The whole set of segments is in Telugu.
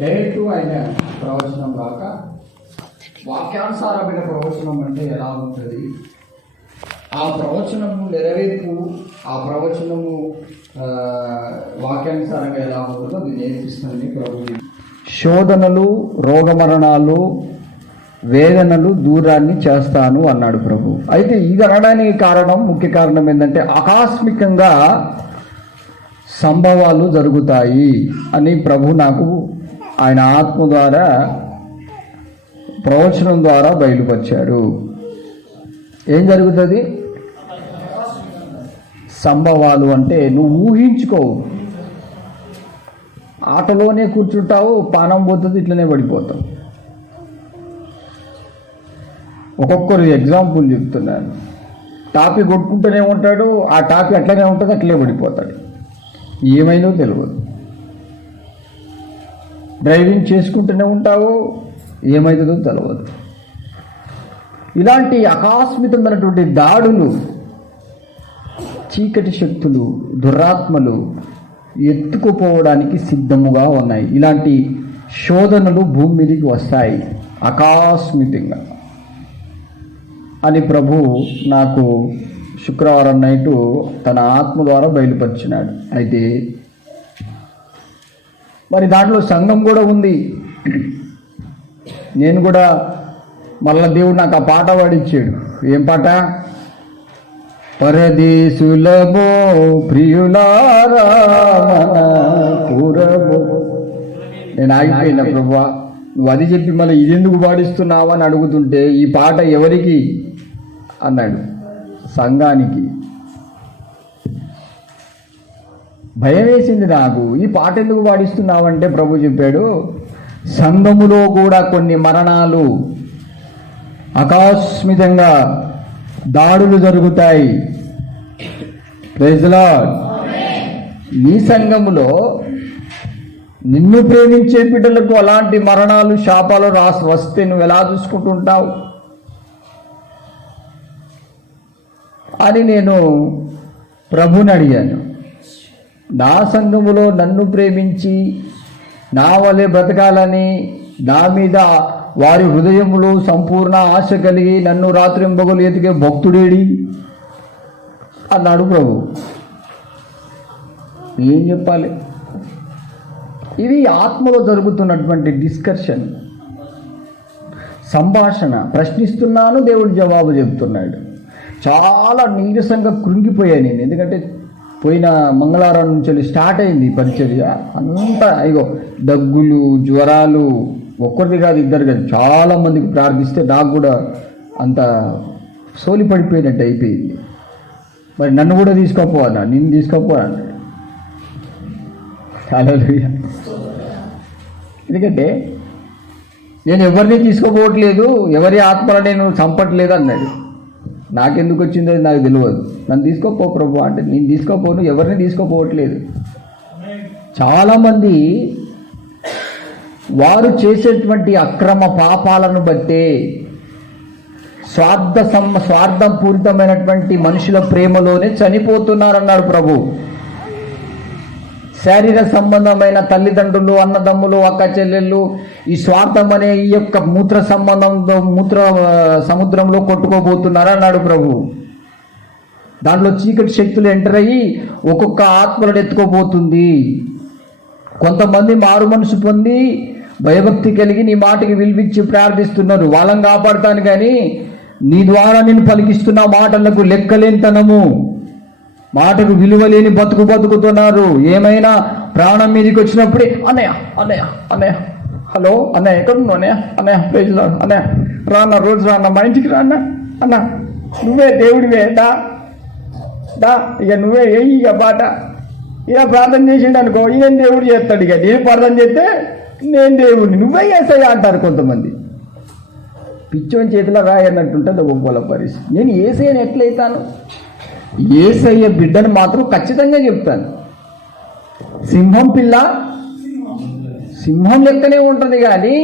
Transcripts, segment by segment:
డైరెక్ట్ ఆయన ప్రవచనం కాక వాక్యానుసారమైన ప్రవచనం అంటే ఎలా ఉంటుంది, ఆ ప్రవచనము నెరవేర్పు, ఆ ప్రవచనము వాక్యానుసారంగా ఎలా ఉంటుందో అది నేర్పిస్తుంది ప్రభు. శోధనలు, రోగమరణాలు, వేదనలు దూరాన్ని చేస్తాను అన్నాడు ప్రభు. అయితే ఇది అనడానికి కారణం, ముఖ్య కారణం ఏంటంటే ఆకస్మికంగా సంభవాలు జరుగుతాయి అని ప్రభు నాకు ఆయన ఆత్మ ద్వారా ప్రవచనం ద్వారా బయలుపరిచాడు. ఏం జరుగుతుంది? సంభవాలు అంటే నువ్వు ఊహించుకోవు. ఆటలోనే కూర్చుంటావు, పానం పోతుంది, ఇట్లనే పడిపోతావు. ఒక్కొక్కరు ఎగ్జాంపుల్ చెప్తున్నాను. టాపీ కొట్టుకుంటూనే ఉంటాడు, ఆ టాపీ అట్లనే ఉంటుంది, అట్లే పడిపోతాడు, ఏమైందో తెలియదు. డ్రైవింగ్ చేసుకుంటూనే ఉంటావు, ఏమవుతుందో తెలియదు. ఇలాంటి ఆకస్మికమైనటువంటి దాడులు, చీకటి శక్తులు, దురాత్మలు ఎత్తుకుపోవడానికి సిద్ధముగా ఉన్నాయి. ఇలాంటి శోధనలు భూమి మీదకి వస్తాయి ఆకస్మికంగా అని ప్రభు నాకు శుక్రవారం నైటు తన ఆత్మ ద్వారా బయలుపరిచినాడు. అయితే మరి దాంట్లో సంఘం కూడా ఉంది. నేను కూడా మళ్ళా దేవుడు నాకు ఆ పాట పాడిచ్చాడు. ఏం పాట? పరదేశులమో ప్రియులారా మనపురము. నేను ఆగిపోయినా, ప్రభువా నువ్వు అది చెప్పి మళ్ళీ ఇదెందుకు పాడిస్తున్నావా అని అడుగుతుంటే, ఈ పాట ఎవరికి అన్నాడు? సంఘానికి. భయం వేసింది నాకు. ఈ పాట ఎందుకు పాడిస్తున్నావంటే ప్రభు చెప్పాడు, సంఘములో కూడా కొన్ని మరణాలు, ఆకస్మికంగా దాడులు జరుగుతాయి. Praise the lord. నీ సంఘములో నిన్ను ప్రేమించే బిడ్డలకు అలాంటి మరణాలు, శాపాలు వస్తే నువ్వు ఎలా చూసుకుంటుంటావు అని నేను ప్రభుని అడిగాను. నా సంఘములో నన్ను ప్రేమించి నా వలె బ్రతకాలని, నా మీద వారి హృదయములో సంపూర్ణ ఆశ కలిగి నన్ను రాత్రింబగలు ఎతికే భక్తుడేడి అన్నాడు ప్రభు. ఏం చెప్పాలి? ఇది ఆత్మలో జరుగుతున్నటువంటి డిస్కషన్, సంభాషణ. ప్రశ్నిస్తున్నాను, దేవుడు జవాబు చెప్తున్నాడు. చాలా నీరసంగా కృంగిపోయాను నేను. ఎందుకంటే పోయిన మంగళవారం నుంచి స్టార్ట్ అయింది పరిచర్య. అంతా ఇగో దగ్గులు, జ్వరాలు, ఒక్కరిది కాదు, ఇద్దరు కాదు, చాలా మందికి ప్రార్థిస్తే నాకు కూడా అంత సోలి పడిపోయినట్టు అయిపోయింది. మరి నన్ను కూడా తీసుకోపో అన్నా, నిన్ను తీసుకోపో అన్నాడు. హల్లెలూయా. ఎందుకంటే నేను ఎవరిని తీసుకోపోవట్లేదు, ఎవరి ఆత్మలను నేను చంపట్లేదు అన్నాడు. నాకెందుకు వచ్చిందో అది నాకు తెలియదు. నన్ను తీసుకోపో ప్రభు అంటే, నేను తీసుకోపోను, ఎవరిని తీసుకోపోవట్లేదు. చాలామంది వారు చేసేటువంటి అక్రమ పాపాలను బట్టే స్వార్థం పూరితమైనటువంటి మనుషుల ప్రేమలోనే చనిపోతున్నారన్నాడు ప్రభు. శారీర సంబంధమైన తల్లిదండ్రులు, అన్నదమ్ములు, అక్క చెల్లెళ్ళు ఈ స్వార్థం అనే ఈ యొక్క మూత్ర సముద్రంలో కొట్టుకోబోతున్నారన్నాడు ప్రభు. దాంట్లో చీకటి శక్తులు ఎంటర్ అయ్యి ఒక్కొక్క ఆత్మలను ఎత్తుకోబోతుంది. కొంతమంది మారు మనసు పొంది భయభక్తి కలిగి నీ మాటకి విలువిచ్చి ప్రార్థిస్తున్నారు, వాళ్ళని కాపాడుతాను. కానీ నీ ద్వారా నేను పలికిస్తున్న మాటలకు లెక్కలేనితనము, మాటకు విలువలేని బతుకుతున్నారు. ఏమైనా ప్రాణం మీదకి వచ్చినప్పుడే అన్నయ్య అన్నయ్య అన్నయ్య, హలో అన్నయ్య ఎక్కడున్నావు అన్నయ్య, అన్నయ్య ప్లీజ్ అన్నయ్య రాన్న, రోజు రాన్న, మా ఇంటికి రాన్న అన్న, నువ్వే దేవుడివే, దా దా ఇక నువ్వే ఇక పాట. ఇక ప్రార్థన చేసిండు అనుకో, ఈయన దేవుడు చేస్తాడు. ఇక నేను ప్రార్థన చేస్తే నేను దేవుడిని, నువ్వే ఏసయ్య అంటారు కొంతమంది. పిచ్చోని చేతిలో రాయన్నట్టుంటుంది ఒక్కొక్కల పరిస్థితి. నేను ఏసయ్యని ఎట్లయితాను? ఏసయ్య బిడ్డను మాత్రం ఖచ్చితంగా చెప్తాను. సింహం పిల్ల సింహం లెక్కనే ఉంటుంది, కానీ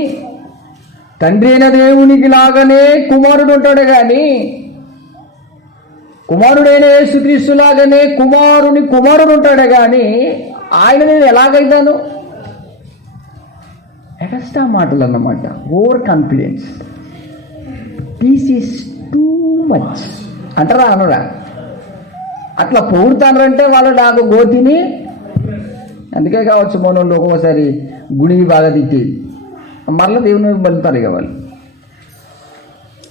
తండ్రి అయిన దేవునికి లాగానే కుమారుడు ఉంటాడు. కానీ కుమారుడైన యేసుక్రీస్తు లాగానే కుమారుడు ఉంటాడు. కానీ ఆయన నేను ఎలాగైతాను? ఎగస్ట్రా మాటలు అన్నమాట. Over confidence. This is too much అంటారా అనరా? అట్లా పొగుడుతానంటే వాళ్ళు నాకు గోతిని. అందుకే కావచ్చు మనోళ్ళు ఒక్కోసారి గుడికి బాగా తిట్టి మరలా దేవుని వెళ్తారు ఇక వాళ్ళు.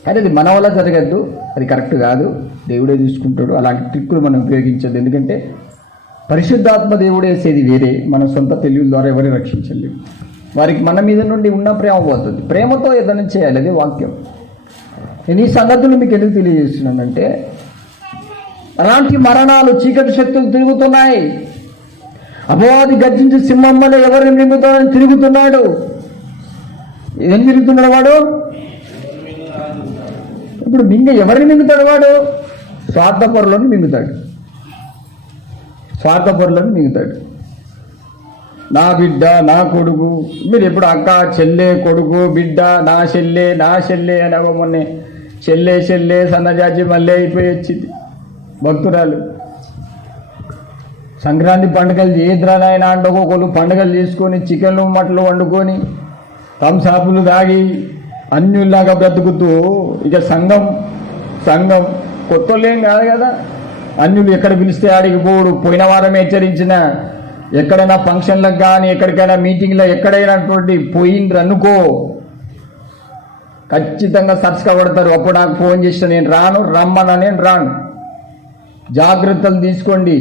కానీ అది మన వల్ల జరగద్దు, అది కరెక్ట్ కాదు. దేవుడే చూసుకుంటాడు. అలాంటి ట్రిక్కులు మనం ఉపయోగించద్దు. ఎందుకంటే పరిశుద్ధాత్మ దేవుడు వేసేది వేరే. మన సొంత తెలివిల ద్వారా ఎవరిని రక్షించలేము. వారికి మన మీద నుండి ఉన్న ప్రేమ పోతుంది. ప్రేమతో ఏదైనా చేయాలి, అది వాక్యం. నేను ఈ సంగతులు మీకు ఎందుకు తెలియజేస్తున్నానంటే, అలాంటి మరణాలు, చీకటి శక్తులు తిరుగుతున్నాయి. అపవాది గర్జించి సింహం వల్ల ఎవరిని మింగుతాడని తిరుగుతున్నాడు. ఏం తిరుగుతున్నాడు వాడు? ఇప్పుడు ఎవరిని మింగుతాడు వాడు? స్వార్థపరులను మింగుతాడు. స్వార్థపరులను మింగుతాడు. నా బిడ్డ, నా కొడుకు. మీరు ఎప్పుడు అక్క, చెల్లె, కొడుకు, బిడ్డ, నా చెల్లె అని మొన్నే చెల్లె సన్నజాజి మళ్ళీ అయిపోయి వచ్చింది భక్తురాలు. సంక్రాంతి పండుగలు చేయద్రానాయన అంటే ఒక్కొక్కరు పండుగలు చేసుకొని చికెన్లు మటలు వండుకొని థమ్సాపులు తాగి అన్యుల్లాగా బ్రతుకుతూ ఇక సంఘం కొత్తలేం కాదు కదా. అన్యులు ఎక్కడ పిలిస్తే ఆడికి పోడు. పోయిన వారం హెచ్చరించిన, ఎక్కడైనా ఫంక్షన్లకు కానీ ఎక్కడికైనా మీటింగ్లో ఎక్కడైనటువంటి పోయిండ్రు అనుకో ఖచ్చితంగా సర్చ్ కబడతారు. అప్పుడు నాకు ఫోన్ చేస్తే నేను రాను, రమ్మన్నా నేను రాను. జాగ్రత్తలు తీసుకోండి.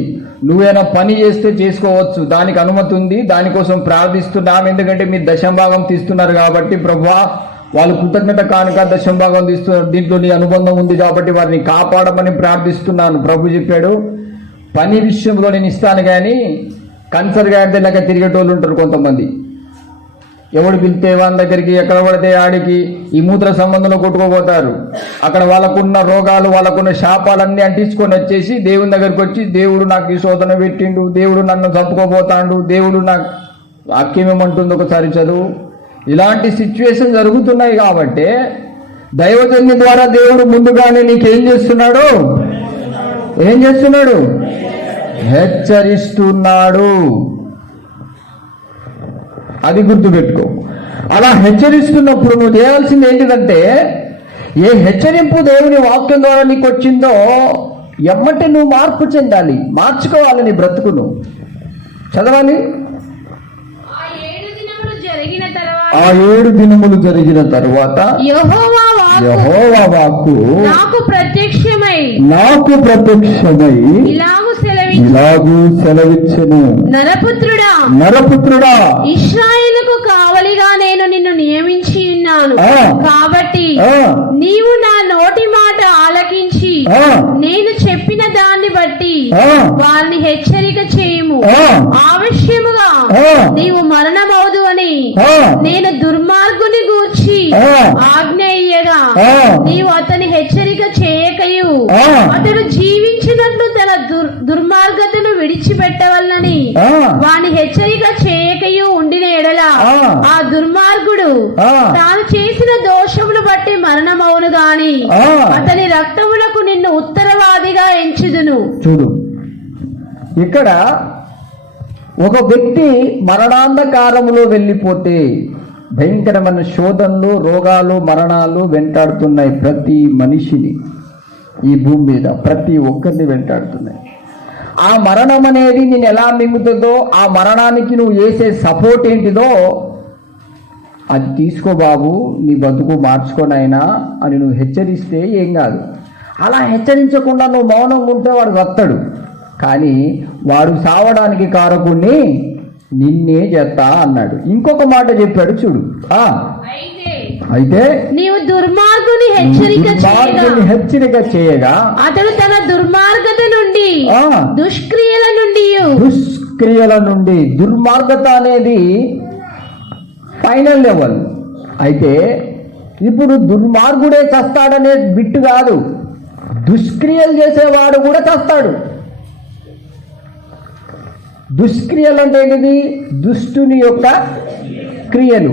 నువ్వేనా పని చేస్తే చేసుకోవచ్చు, దానికి అనుమతి ఉంది. దానికోసం ప్రార్థిస్తున్నాం. ఎందుకంటే మీరు దశంభాగం తీస్తున్నారు కాబట్టి ప్రభువా, వాళ్ళు కృతజ్ఞత కానుక దశంభాగం తీస్తున్నారు. దీంట్లో నీ అనుబంధం ఉంది కాబట్టి వారిని కాపాడమని ప్రార్థిస్తున్నాను. ప్రభు చెప్పాడు, పని విషయంలో నేను ఇస్తాను, కానీ కన్సర్గా అంటే లేక తిరిగేటోళ్ళు ఉంటారు కొంతమంది. ఎవడు పిలితే వాళ్ళ దగ్గరికి, ఎక్కడ పడితే ఆడికి ఈ మూత్ర సంబంధంలో కొట్టుకోపోతారు. అక్కడ వాళ్ళకున్న రోగాలు, వాళ్ళకున్న శాపాలన్నీ అంటించుకొని వచ్చేసి దేవుని దగ్గరికి వచ్చి, దేవుడు నాకు ఈ శోధన పెట్టిండు, దేవుడు నన్ను చంపుకోబోతాడు, దేవుడు నాకు వాక్యం ఏమంటుంది ఒకసారి చదువు. ఇలాంటి సిచ్యువేషన్ జరుగుతున్నాయి కాబట్టి దైవజన్య ద్వారా దేవుడు ముందుగానే నీకేం చేస్తున్నాడు? హెచ్చరిస్తున్నాడు. అది గుర్తుపెట్టుకో. అలా హెచ్చరిస్తున్నప్పుడు నువ్వు చేయాల్సింది ఏంటిదంటే, ఏ హెచ్చరింపు దేవుని వాక్యం ద్వారా నీకు వచ్చిందో ఎమ్మటే నువ్వు మార్పు చెందాలి, మార్చుకోవాలి నీ బ్రతుకును. చదవాలి. ఆ 7 దినములు జరిగిన తరువాత యెహోవా వాక్కు నాకు ప్రత్యక్షమై ఇలాగు సెలవిచ్చెను, నరపుత్రుడా, ఇశ్రాయేలుకు కావలిగా నేను నిన్ను నియమించి ఉన్నాను. కాబట్టి నీవు నా నోటి మాట ఆలకించి నేను చెప్పిన దాన్ని బట్టి వారిని హెచ్చరిక చేయము. ఆవశ్యముగా నీవు మరణమవుదు అని నేను దుర్మార్గుని గూర్చి ఆజ్ఞ ఇయ్యగా నీవు అతని హెచ్చరిక చేయకయు అతడు జీవించినట్లు తన దుర్మార్గతను విడిచిపెట్టవలనని వాని హెచ్చరిక చేయకయు ఉండిన ఎడల ఆ దుర్మార్గుడు తాను చేసిన దోషమును బట్టి మరణమవును గాని అతని రక్తములకు నిన్ను ఉత్తరవాదిగా ఎంచుదును. చూడు, ఇక్కడ ఒక వ్యక్తి మరణాంధకారములో వెళ్ళిపోతే భయంకరమైన శోధనలు, రోగాలు, మరణాలు వెంటాడుతున్నాయి ప్రతి మనిషిని. ఈ భూమి మీద ప్రతి ఒక్కరిని వెంటాడుతున్నాయి. ఆ మరణం అనేది నేను ఎలా మింగుతుందో, ఆ మరణానికి నువ్వు చేసే సపోర్ట్ ఏంటిదో అది తీసుకో బాబు, నీ బతుకు మార్చుకోనైనా అని నువ్వు హెచ్చరిస్తే ఏం కాదు. అలా హెచ్చరించకుండా నువ్వు మౌనంగా ఉంటే వాడు వస్తాడు. కానీ వాడు సావడానికి కారకుణ్ణి నిన్నే చేస్తా అన్నాడు. ఇంకొక మాట చెప్పాడు చూడు. అయితే నీవు దుర్మార్గుని హెచ్చరిక చేయగా అతడు తన దుర్మార్గత నుండి దుష్క్రియల నుండి దుర్మార్గత అనేది ఫైనల్ లెవెల్. అయితే ఇప్పుడు దుర్మార్గుడే చస్తాడనే బిట్టు కాదు, దుష్క్రియలు చేసేవాడు కూడా చస్తాడు. దుష్క్రియలు అంటే ఏంటిది? దుష్టుని యొక్క క్రియలు.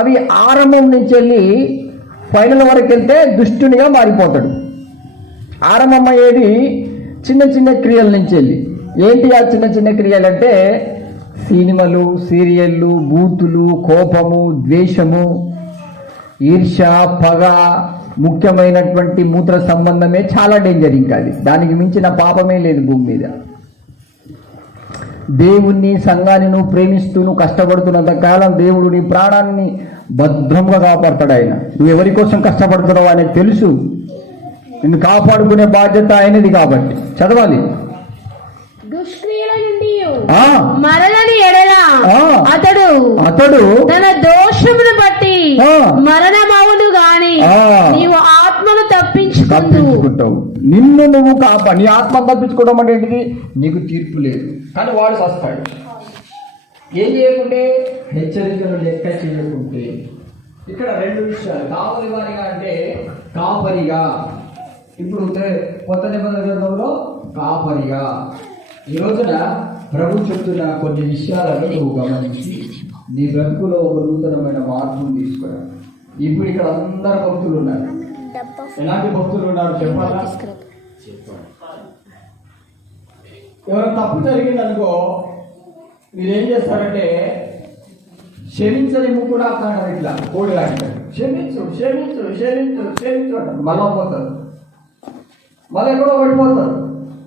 అవి ఆరంభం నుంచి వెళ్ళి ఫైనల్ వరకు వెళ్తే దుష్టునిగా మారిపోతాడు. ఆరంభం అయ్యేది చిన్న చిన్న క్రియల నుంచి వెళ్ళి. ఏంటి ఆ చిన్న చిన్న క్రియలు అంటే, సినిమాలు, సీరియళ్ళు, బూతులు, కోపము, ద్వేషము, ఈర్ష్య, పగ, ముఖ్యమైనటువంటి మూత్ర సంబంధమే చాలా డేంజర్. ఇంకా అది దానికి మించిన పాపమే లేదు భూమి మీద. దేవుణ్ణి, సంఘాన్ని నువ్వు ప్రేమిస్తూ నువ్వు కష్టపడుతున్నంత కాలం దేవుడు నీ ప్రాణాన్ని భద్రంగా కాపాడతాడు. ఆయన నువ్వు ఎవరి కోసం కష్టపడుతున్నావు అనేది తెలుసు. నిన్ను కాపాడుకునే బాధ్యత ఆయనది కాబట్టి చదవాలి. దుష్క్రియల నుండి ఆ, మరలని ఎడల అతడు తన దోషమును బట్టి మరణమవును గాని నీవు ఆత్మను తప్పించుకుంటావు. నిన్ను నువ్వు నీ ఆత్మ తప్పించుకోవడం అంటే ఏంటిది? నీకు తీర్పు లేదు, కానీ వాడు వస్తాడు. ఏం చేయకుంటే? హెచ్చరికలు లెక్క చేయకుంటే. ఇక్కడ రెండు విషయాలు. కావలి వారిగా అంటే కాపరిగా. ఇప్పుడు కొత్త నిబంధన గ్రంథంలో కాపరిగా. ఈ రోజున ప్రభు చెప్తున్న కొన్ని విషయాలను నువ్వు గమనించి నీ బ్రతుకులో ఒక నూతనమైన మార్పును తీసుకురా. ఇప్పుడు ఇక్కడ అందరు భక్తులు ఉన్నారు. ఎలాంటి భక్తులు ఉన్నారు చెప్పాలా? ఎవరైనా తప్పు జరిగిందనుకో మీరేం చేస్తారంటే క్షమించని ముక్కు రాస్తాడు. ఇట్లా కోడి రాస్తాడు. క్షమించు క్షమించు క్షమించు క్షమించు అంటారు. మళ్ళా పోతారు, మళ్ళీ ఎక్కడో పడిపోతారు.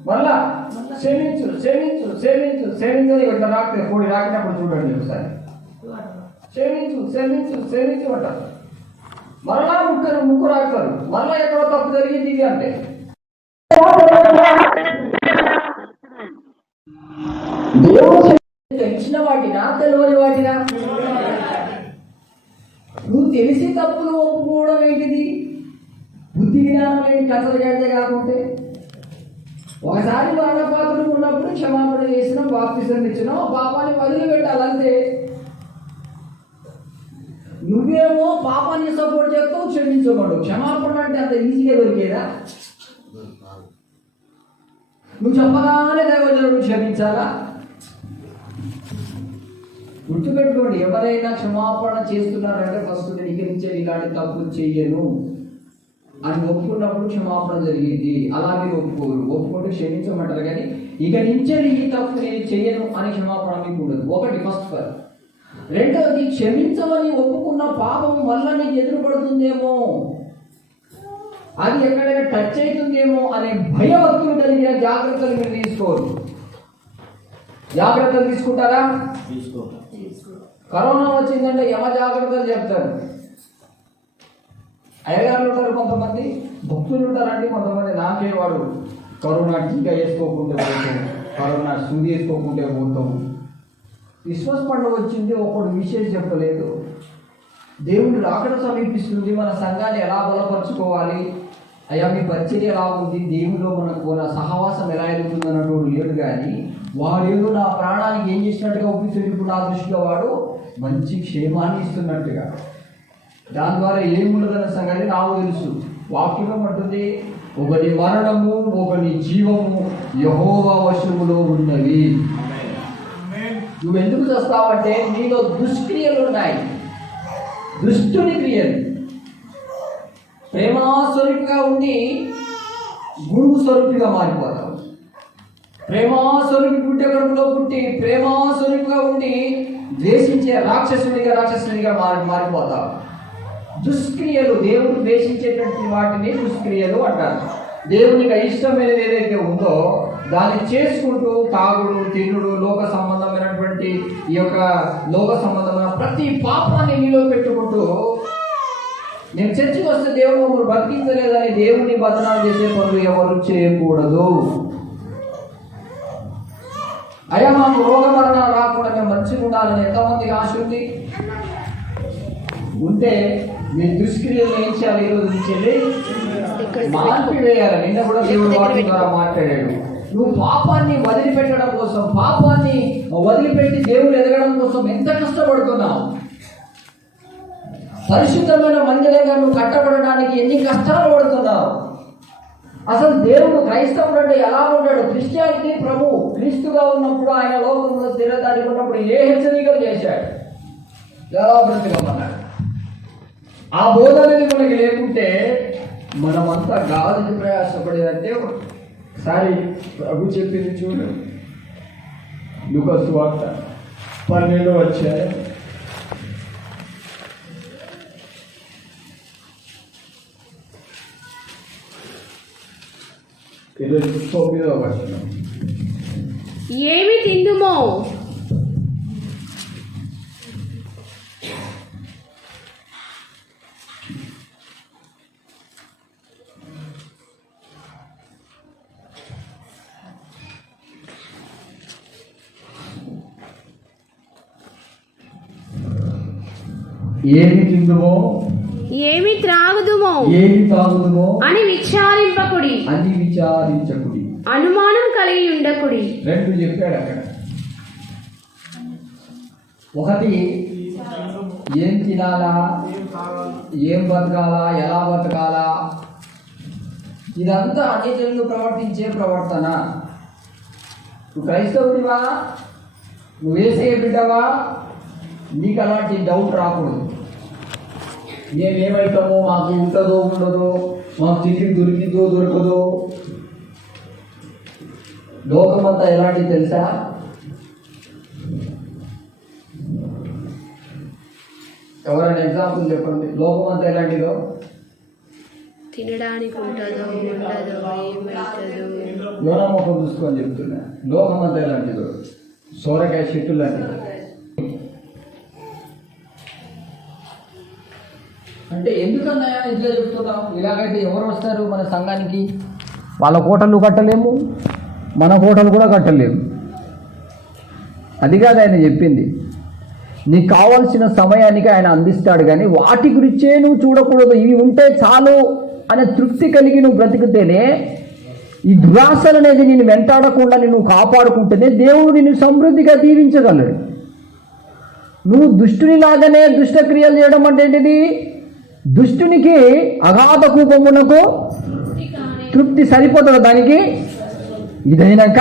మళ్ళా క్షమించు క్షమించు క్షమించు క్షమించని ఇట్లా రాస్తే కోడి రాకినప్పుడు చూడండి ఒకసారి. క్షమించు క్షమించు క్షమించు అంటారు. మరలా ముక్కు రాస్తారు. మళ్ళా ఎక్కడో తప్పు జరిగింది ఇది అంటే తెలిసిన వాటినా తెలియని వాటినా? నువ్వు తెలిసి తప్పులు ఒప్పుకోవడం ఏంటిది? బుద్ధి జ్ఞానం ఏంటి? కథలు గడితే కాకుంటే ఒకసారి మరణపాత్రలు ఉన్నప్పుడు క్షమాపణ చేసినాం, బాప్తిసం ఇచ్చినాం, పాపాన్ని వదిలిపెట్టాలంతే. నువ్వేమో పాపాన్ని సపోర్ట్ చేస్తావు, క్షమించకూడదు. క్షమాపణ అంటే అంత ఈజీగా దొరికేదా? నువ్వు చెప్పగానే దైవజనుడు క్షమించాలా? గుర్తుపెట్టుకోండి, ఎవరైనా క్షమాపణ చేస్తున్నారంటే ఫస్ట్ నేను ఇక నుంచి ఇలాంటి తప్పులు చెయ్యను అని ఒప్పుకున్నప్పుడు క్షమాపణ జరిగింది. అలాగే ఒప్పుకుంటే క్షమించమంటారు. కానీ ఇక నుంచే ఈ తప్పు నేను చెయ్యను అని క్షమాపణ మీకు ఉండదు. ఒకటి ఫస్ట్ ఫర్. రెండవది, క్షమించమని ఒప్పుకున్న పాపం వల్ల నీకు ఎదురుపడుతుందేమో, అది ఎక్కడైనా టచ్ అవుతుందేమో అనే భయభక్తులు కలిగిన జాగ్రత్తలు మీరు తీసుకోరు. జాగ్రత్తలు తీసుకుంటారా? కరోనా వచ్చిందంటే యమ జాగ్రత్తలు చెప్తారు. అయ్యగారులు ఉంటారు, కొంతమంది భక్తులు ఉంటారంటే, కొంతమంది నాకే వాడు కరోనా టీకా వేసుకోకుంటే పోతాం, కరోనా సూది వేసుకోకుంటే పోతాం. క్రిస్మస్ పండుగ వచ్చింది, ఒకడు విశేషం చెప్పలేదు. దేవుడు రాకడ సమీపిస్తుంది, మన సంఘాన్ని ఎలా బలపరుచుకోవాలి, అయ్యా మీ పరిచర్య ఎలా ఉంది, దేవుడిలో మనకు నా సహవాసం ఎలా ఎదుగుతుంది అన్నట్టు లేడు. కానీ వాడు నా ప్రాణానికి ఏం చేసినట్టుగా ఒప్పిస్తుంది. ఇప్పుడు నా దృష్టిలో వాడు మంచి క్షేమాన్ని ఇస్తున్నట్టుగా. దాని ద్వారా ఏముండదన్న సంగతి నాకు తెలుసు. వాక్యం అంటుంది, ఒకని మరణము ఒకని జీవము యెహోవా వశములో ఉన్నవి. నువ్వెందుకు చేస్తావంటే నీలో దుష్క్రియలు ఉన్నాయి, దుష్టుని క్రియలు. ప్రేమాస్వరూపిగా ఉండి గురువు స్వరూపిగా మారిపోతావు. ప్రేమాస్వరూపి పుట్టే కడుపులో పుట్టి ప్రేమాస్వరూపిగా ఉండి ద్వేషించే రాక్షసునిగా మారిపోతావు. దుష్క్రియలు, దేవుడు ద్వేషించేటువంటి వాటిని దుష్క్రియలు అంటారు. దేవునికి ఇష్టమైనది ఏదైతే ఉందో దాన్ని చేసుకుంటూ తాగుడు, తినుడు, లోక సంబంధమైనటువంటి ఈ యొక్క లోక సంబంధమైన ప్రతి పాపాన్ని నీలో పెట్టుకుంటూ నేను చర్చికి వస్తే దేవుడు మమ్మల్ని బతికించలేదని దేవుడిని బదనాలు చేసే పనులు ఎవరు చేయకూడదు. అయ్యా మాకు రోగ మరణాలు రాకుండా మేము మంచిగా ఉండాలని ఎంతమందికి ఆశ ఉంది? ఉంటే మీ దుష్క్రియలు ఏం చేయాలి? ఈరోజు నుంచి మార్పివేయాలి. నిన్న కూడా దేవుడు వాటి ద్వారా మాట్లాడాడు. నువ్వు పాపాన్ని వదిలిపెట్టడం కోసం, పాపాన్ని వదిలిపెట్టి దేవుడు ఎదగడం కోసం ఎంత కష్టపడుతున్నావు? పరిశుద్ధమైన మందిరంగా నువ్వు కట్టబడడానికి ఎన్ని కష్టాలు పడుతున్నావు? అసలు దేవుడు క్రైస్తవుడు అంటే ఎలా ఉంటాడు? క్రిస్టియానిటీ ప్రభు క్రీస్తుగా ఉన్నప్పుడు, ఆయన లోకంలో స్థిరదానికి ఉన్నప్పుడు ఏ హెచ్చరికలు చేశాడు? ఎలా బ్రతకమన్నాడు? ఆ బోధ అనేది మనకి లేకుంటే మనమంతా గాలికి ప్రయాసపడేదంటే ఒకసారి ప్రభు చెప్పింది చూడు, లూకా సువార్త 12వ అధ్యాయం 29వ వచనం. ఏమి తిందుమో ఏమి తిందుమో ఏమి త్రాగుదుమో ఏమి తాగుదుమో అని విచారింపకుడి, అని విచారించకుడి, అనుమానం కలిగి ఉండకుడి. రెండు చెప్పాడు అక్కడ. ఒకటి ఏం తినాలా, ఏం బతకాలా, ఎలా బతకాలా, ఇదంతా అన్నిటిలో ప్రవర్తించే ప్రవర్తన. నువ్వు క్రైస్తవుడివా, నువ్వు యేసయ్య బిడ్డవా, నీకు అలాంటి డౌట్ రాకూడదు. మేమేమవుతామో, మాకు ఉంటుందో ఉండదో, మాకు తిండి దొరికిందో దొరకదో. లోకమంతా ఎలాంటిది తెలుసా? ఎవరైనా ఎగ్జాంపుల్ చెప్పండి. లోకమంతా ఎలాంటిదో? తినడానికి ఉంటుందో ఉండదో ఏమవుతుందో. లోనమ్మకం చూసుకొని చెప్తున్నా. లోకమంతా ఎలాంటిదో? సోరకాయ చెట్టు లాంటిది. అంటే ఎందుకన్నా ఇట్లా చెప్తున్నాం? ఇలాగైతే ఎవరు వస్తారు మన సంఘానికి? వాళ్ళ కోటలు కట్టలేము, మన కోటలు కూడా కట్టలేము. అది కాదు ఆయన చెప్పింది. నీకు కావాల్సిన సమయానికి ఆయన అందిస్తాడు, కానీ వాటి గురించే నువ్వు చూడకూడదు. ఇవి ఉంటే చాలు అనే తృప్తి కలిగి నువ్వు బ్రతికితేనే, ఈ దురాశలు అనేది నేను వెంటాడకుండా నువ్వు కాపాడుకుంటేనే దేవుడు నిన్ను సమృద్ధిగా దీవించగలడు. నువ్వు దుష్టుని లాగానే దుష్టక్రియలు చేయడం అంటే ఏంటిది? దుష్టునికి అగాధ కూపమునకు తృప్తి సరిపోతుంది దానికి. ఇదైనాక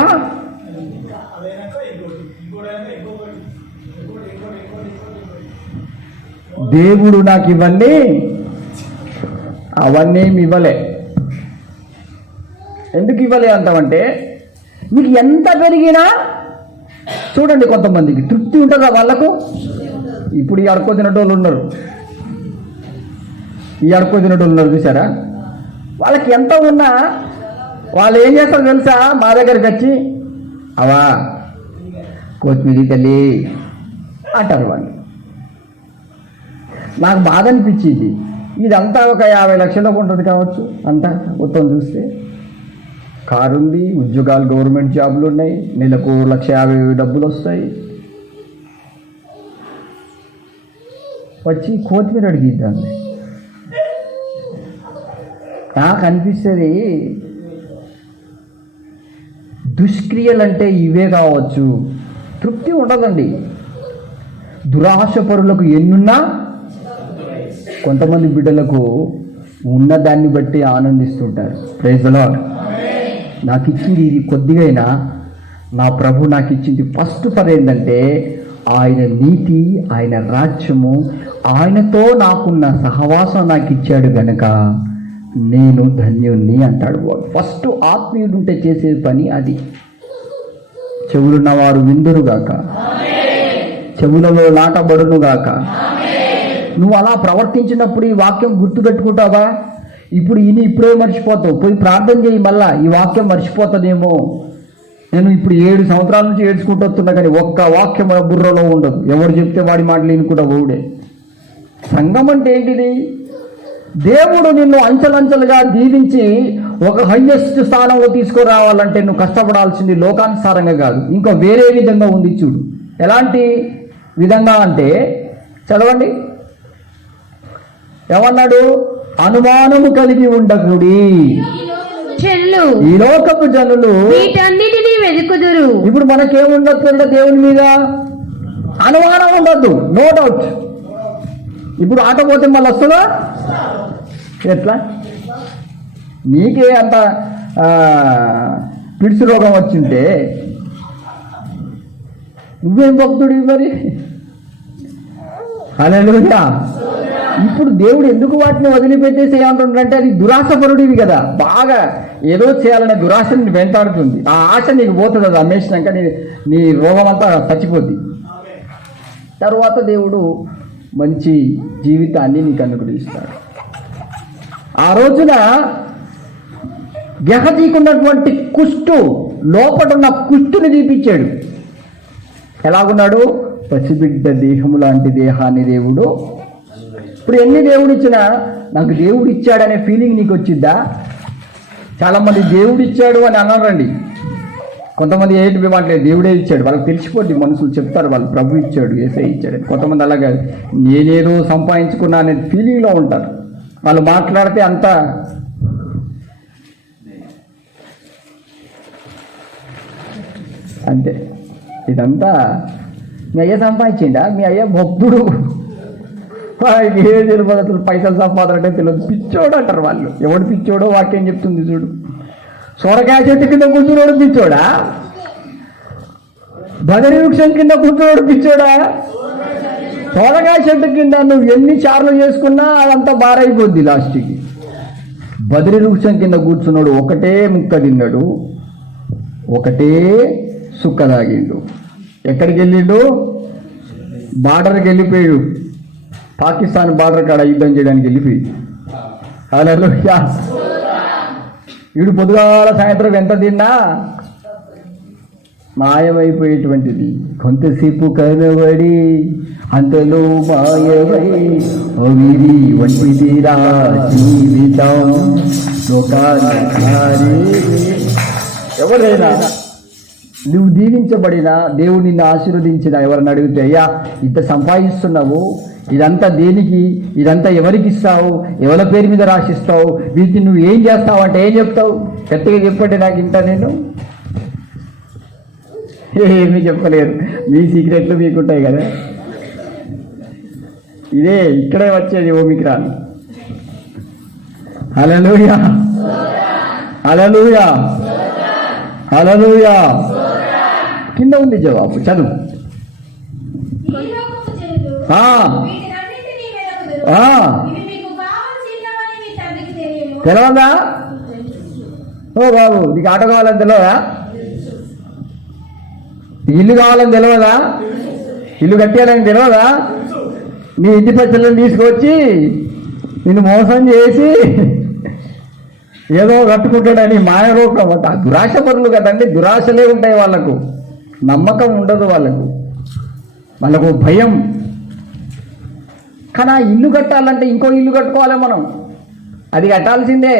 దేవుడు నాకు ఇవన్నీ అవన్నీ ఇవ్వలే. ఎందుకు ఇవ్వలే అంటామంటే, నీకు ఎంత పెరిగినా చూడండి, కొంతమందికి తృప్తి ఉంటుందా వాళ్ళకు? ఇప్పుడు ఈ అడుకో తినటోళ్ళు ఉన్నారు, చూసారా? వాళ్ళకి ఎంత ఉన్నా వాళ్ళు ఏం చేస్తారో తెలుసా? మా దగ్గరికి వచ్చి అవా కొత్తిమీర తల్లి అంటారు వాళ్ళు. నాకు బాధ అనిపించింది. ఇదంతా ఒక 50 లక్షలకు ఉంటుంది కావచ్చు, అంతా మొత్తం చూస్తే. కారు ఉంది, ఉద్యోగాలు, గవర్నమెంట్ జాబులు ఉన్నాయి, నెలకు 1,50,000 డబ్బులు వస్తాయి. వచ్చి కొత్తిమీర అడిగిద్దాం. నాకు అనిపిస్తుంది దుష్క్రియలంటే ఇవే కావచ్చు. తృప్తి ఉండదండి. దురాశ పరులకు ఎన్నున్నా కొంతమంది బిడ్డలకు ఉన్న దాన్ని బట్టి ఆనందిస్తుంటారు. Praise the lord. నాకు ఇచ్చింది ఇది కొద్దిగైనా నా ప్రభు నాకు ఇచ్చింది ఫస్ట్ పని ఏంటంటే ఆయన నీతి, ఆయన రాజ్యము, ఆయనతో నాకున్న సహవాసం నాకు ఇచ్చాడు గనక నేను ధన్యుణ్ణి అంటాడు వాడు. ఫస్ట్ ఆత్మీయుడు ఉంటే చేసే పని అది. చెవులున్నవారు విందురుగాక, చెవులలో నాటబడునుగాక. నువ్వు అలా ప్రవర్తించినప్పుడు ఈ వాక్యం గుర్తుపెట్టుకుంటావా? ఇప్పుడే మర్చిపోతావు. పోయి ప్రార్థన చేయి, మళ్ళా ఈ వాక్యం మర్చిపోతుందేమో. నేను ఇప్పుడు 7 సంవత్సరాల నుంచి ఏడ్చుకుంటూ వస్తున్నా, కానీ ఒక్క వాక్యం మన బుర్రలో ఉండదు. ఎవరు చెప్తే వాడి మాటలు నేను కూడా ఓడే. సంఘం అంటే ఏంటిది? దేవుడు నిన్ను అంచెలంచెలుగా దీవించి ఒక హైయెస్ట్ స్థానంలో తీసుకురావాలంటే నువ్వు కష్టపడాల్సింది లోకానుసారంగా కాదు, ఇంకా వేరే విధంగా ఉంది. చూడు ఎలాంటి విధంగా అంటే, చదవండి ఏమన్నాడు? అనుమానము కలిగి ఉండకుడి, ఈ లోకపు జనులు వీటన్నిటిని వెతుకుదురు. ఇప్పుడు మనకేముండదు దేవుని మీద? అనుమానం ఉండద్దు, నో డౌట్. ఇప్పుడు ఆట పోతే మళ్ళీ వస్తుందా? ఎట్లా? నీకే అంత పిడుసు రోగం వచ్చింటే నువ్వేం భక్తుడివి మరి? హల్లెలూయా. ఇప్పుడు దేవుడు ఎందుకు వాటిని వదిలిపెట్టేసి ఏమంటుండంటే, అది దురాశపరుడివి కదా, బాగా ఏదో చేయాలనే దురాశని వెంటాడుతుంది. ఆ ఆశ నీకు పోతుంది, అది అమ్మేసినాక నీ రోగం అంతా చచ్చిపోద్ది. తర్వాత దేవుడు మంచి జీవితాన్ని నీకు అనుగ్రహిస్తాడు. ఆ రోజున గెహజీకున్నటువంటి కుష్టు, లోపటున్న కుష్టుని చూపించాడు. ఎలాగున్నాడు? పసిబిడ్డ దేహము లాంటి దేహాన్ని దేవుడు. ఇప్పుడు ఎన్ని దేవుడు ఇచ్చినా నాకు దేవుడు ఇచ్చాడనే ఫీలింగ్ నీకు వచ్చిద్దా? చాలామంది దేవుడు ఇచ్చాడు అని అన్నారండి. కొంతమంది ఏంటి మాట్లాడే దేవుడే ఇచ్చాడు, వాళ్ళకి తెలిసిపోద్ది, మనుషులు చెప్తారు వాళ్ళు ప్రభు ఇచ్చాడు, ఏసై ఇచ్చాడు. కొంతమంది అలాగే నేనేదో సంపాదించుకున్నా అనే ఫీలింగ్లో ఉంటారు. వాళ్ళు మాట్లాడితే అంతా అంతే. ఇదంతా మీ అయ్య సంపాదించిండా? మీ అయ్య భక్తుడు, ఏ తెలియదు, పైసలు సంపాదన అంటే తెలియదు, పిచ్చోడు అంటారు వాళ్ళు. ఎవడు పిచ్చోడో వాక్యం చెప్తుంది చూడు. సొరకాయ చెట్టు కింద కూర్చున్నాడు పిచ్చోడా? బదరి వృక్షం కింద కూర్చున్నాడు పిచ్చోడా? సొరకాయ చెట్టు కింద నువ్వు ఎన్ని చార్లు చేసుకున్నా అదంతా బారైపోద్ది లాస్ట్కి. బదరి వృక్షం కింద కూర్చున్నాడు, ఒకటే ముక్క తిన్నాడు, ఒకటే సుక్క తాగిండు. ఎక్కడికి వెళ్ళిండు? బార్డర్కి వెళ్ళిపోయాడు. పాకిస్తాన్ బార్డర్ కాడ యుద్ధం చేయడానికి వెళ్ళిపోయి. హల్లెలూయా. వీడు పొద్దుగాల సాయంత్రం ఎంత తిన్నా మాయమైపోయేటువంటిది. కొంతసేపు కనబడి అంతలో మాయమై అవిరి వంటిదిరా జీవితం. ఎవరైనా నువ్వు దీవించబడినా, దేవుడు నిన్ను ఆశీర్వదించిన ఎవరిని అడిగితే, అయ్యా ఇంత సంపాదిస్తున్నావు, ఇదంతా దేనికి, ఇదంతా ఎవరికి ఇస్తావు, ఎవరి పేరు మీద రాసిస్తావు, వీటిని నువ్వు ఏం చేస్తావు అంటే ఏం చెప్తావు? గట్టిగా చెప్పండి నాకు. ఇంత నేను ఏమీ చెప్పలేరు. మీ సీక్రెట్లు మీకుంటాయి కదా. ఇదే ఇక్కడే వచ్చేది ఓమిక్రాన్. హల్లెలూయా, హల్లెలూయా, హల్లెలూయా. కింద ఉంది జవాబు, చదువు. తెలవదా? ఓ బాబు, నీకు ఆటో కావాలని తెలియదా? ఇల్లు కావాలని తెలియదా? ఇల్లు కట్టేయాలని తెలియదా? నీ ఇంటి పచ్చళ్ళని తీసుకొచ్చి నిన్ను మోసం చేసి ఏదో కట్టుకుంటాడని మాయరూపం. దురాశ పరులు కదండి, దురాశలే ఉంటాయి వాళ్ళకు, నమ్మకం ఉండదు వాళ్ళకు భయం. కానీ ఆ ఇల్లు కట్టాలంటే ఇంకో ఇల్లు కట్టుకోవాలి మనం, అది కట్టాల్సిందే.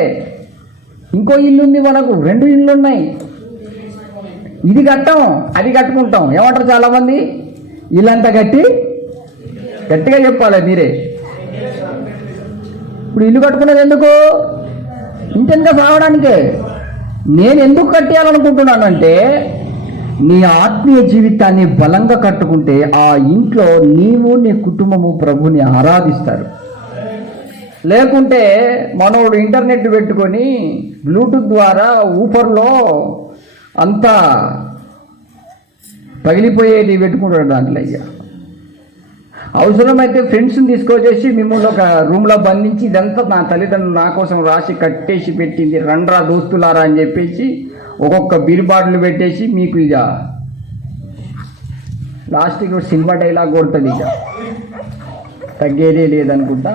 ఇంకో ఇల్లు ఉంది మనకు, 2 ఇళ్ళు ఉన్నాయి. ఇది కట్టాం, అది కట్టుకుంటాం. ఏమంటారు చాలామంది? ఇల్లంతా గట్టిగా చెప్పాలి మీరే. ఇప్పుడు ఇల్లు కట్టుకునేది ఎందుకు? ఇంటెందుకు సాగడానికే. నేను ఎందుకు కట్టేయాలనుకుంటున్నానంటే, నీ ఆత్మీయ జీవితాన్ని బలంగా కట్టుకుంటే ఆ ఇంట్లో నీవు, నీ కుటుంబము ప్రభుని ఆరాధిస్తారు. లేకుంటే మనోడు ఇంటర్నెట్ పెట్టుకొని బ్లూటూత్ ద్వారా ఊపర్లో అంతా పగిలిపోయేది పెట్టుకుంటాడు. దాంట్లో అయ్యా అవసరమైతే ఫ్రెండ్స్ని తీసుకొచ్చేసి మిమ్మల్ని ఒక రూమ్లో బంధించి, ఇదంతా నా తల్లిదండ్రులు నా కోసం రాసి కట్టేసి పెట్టింది, రండ్రా దోస్తులారా అని చెప్పేసి ఒక్కొక్క బీర్ బాటిల్ పెట్టేసి మీకు ఇక లాస్ట్కి సినిమా డైలాగ్ కొడుతుంది. ఇక తగ్గేదే లేదనుకుంటా.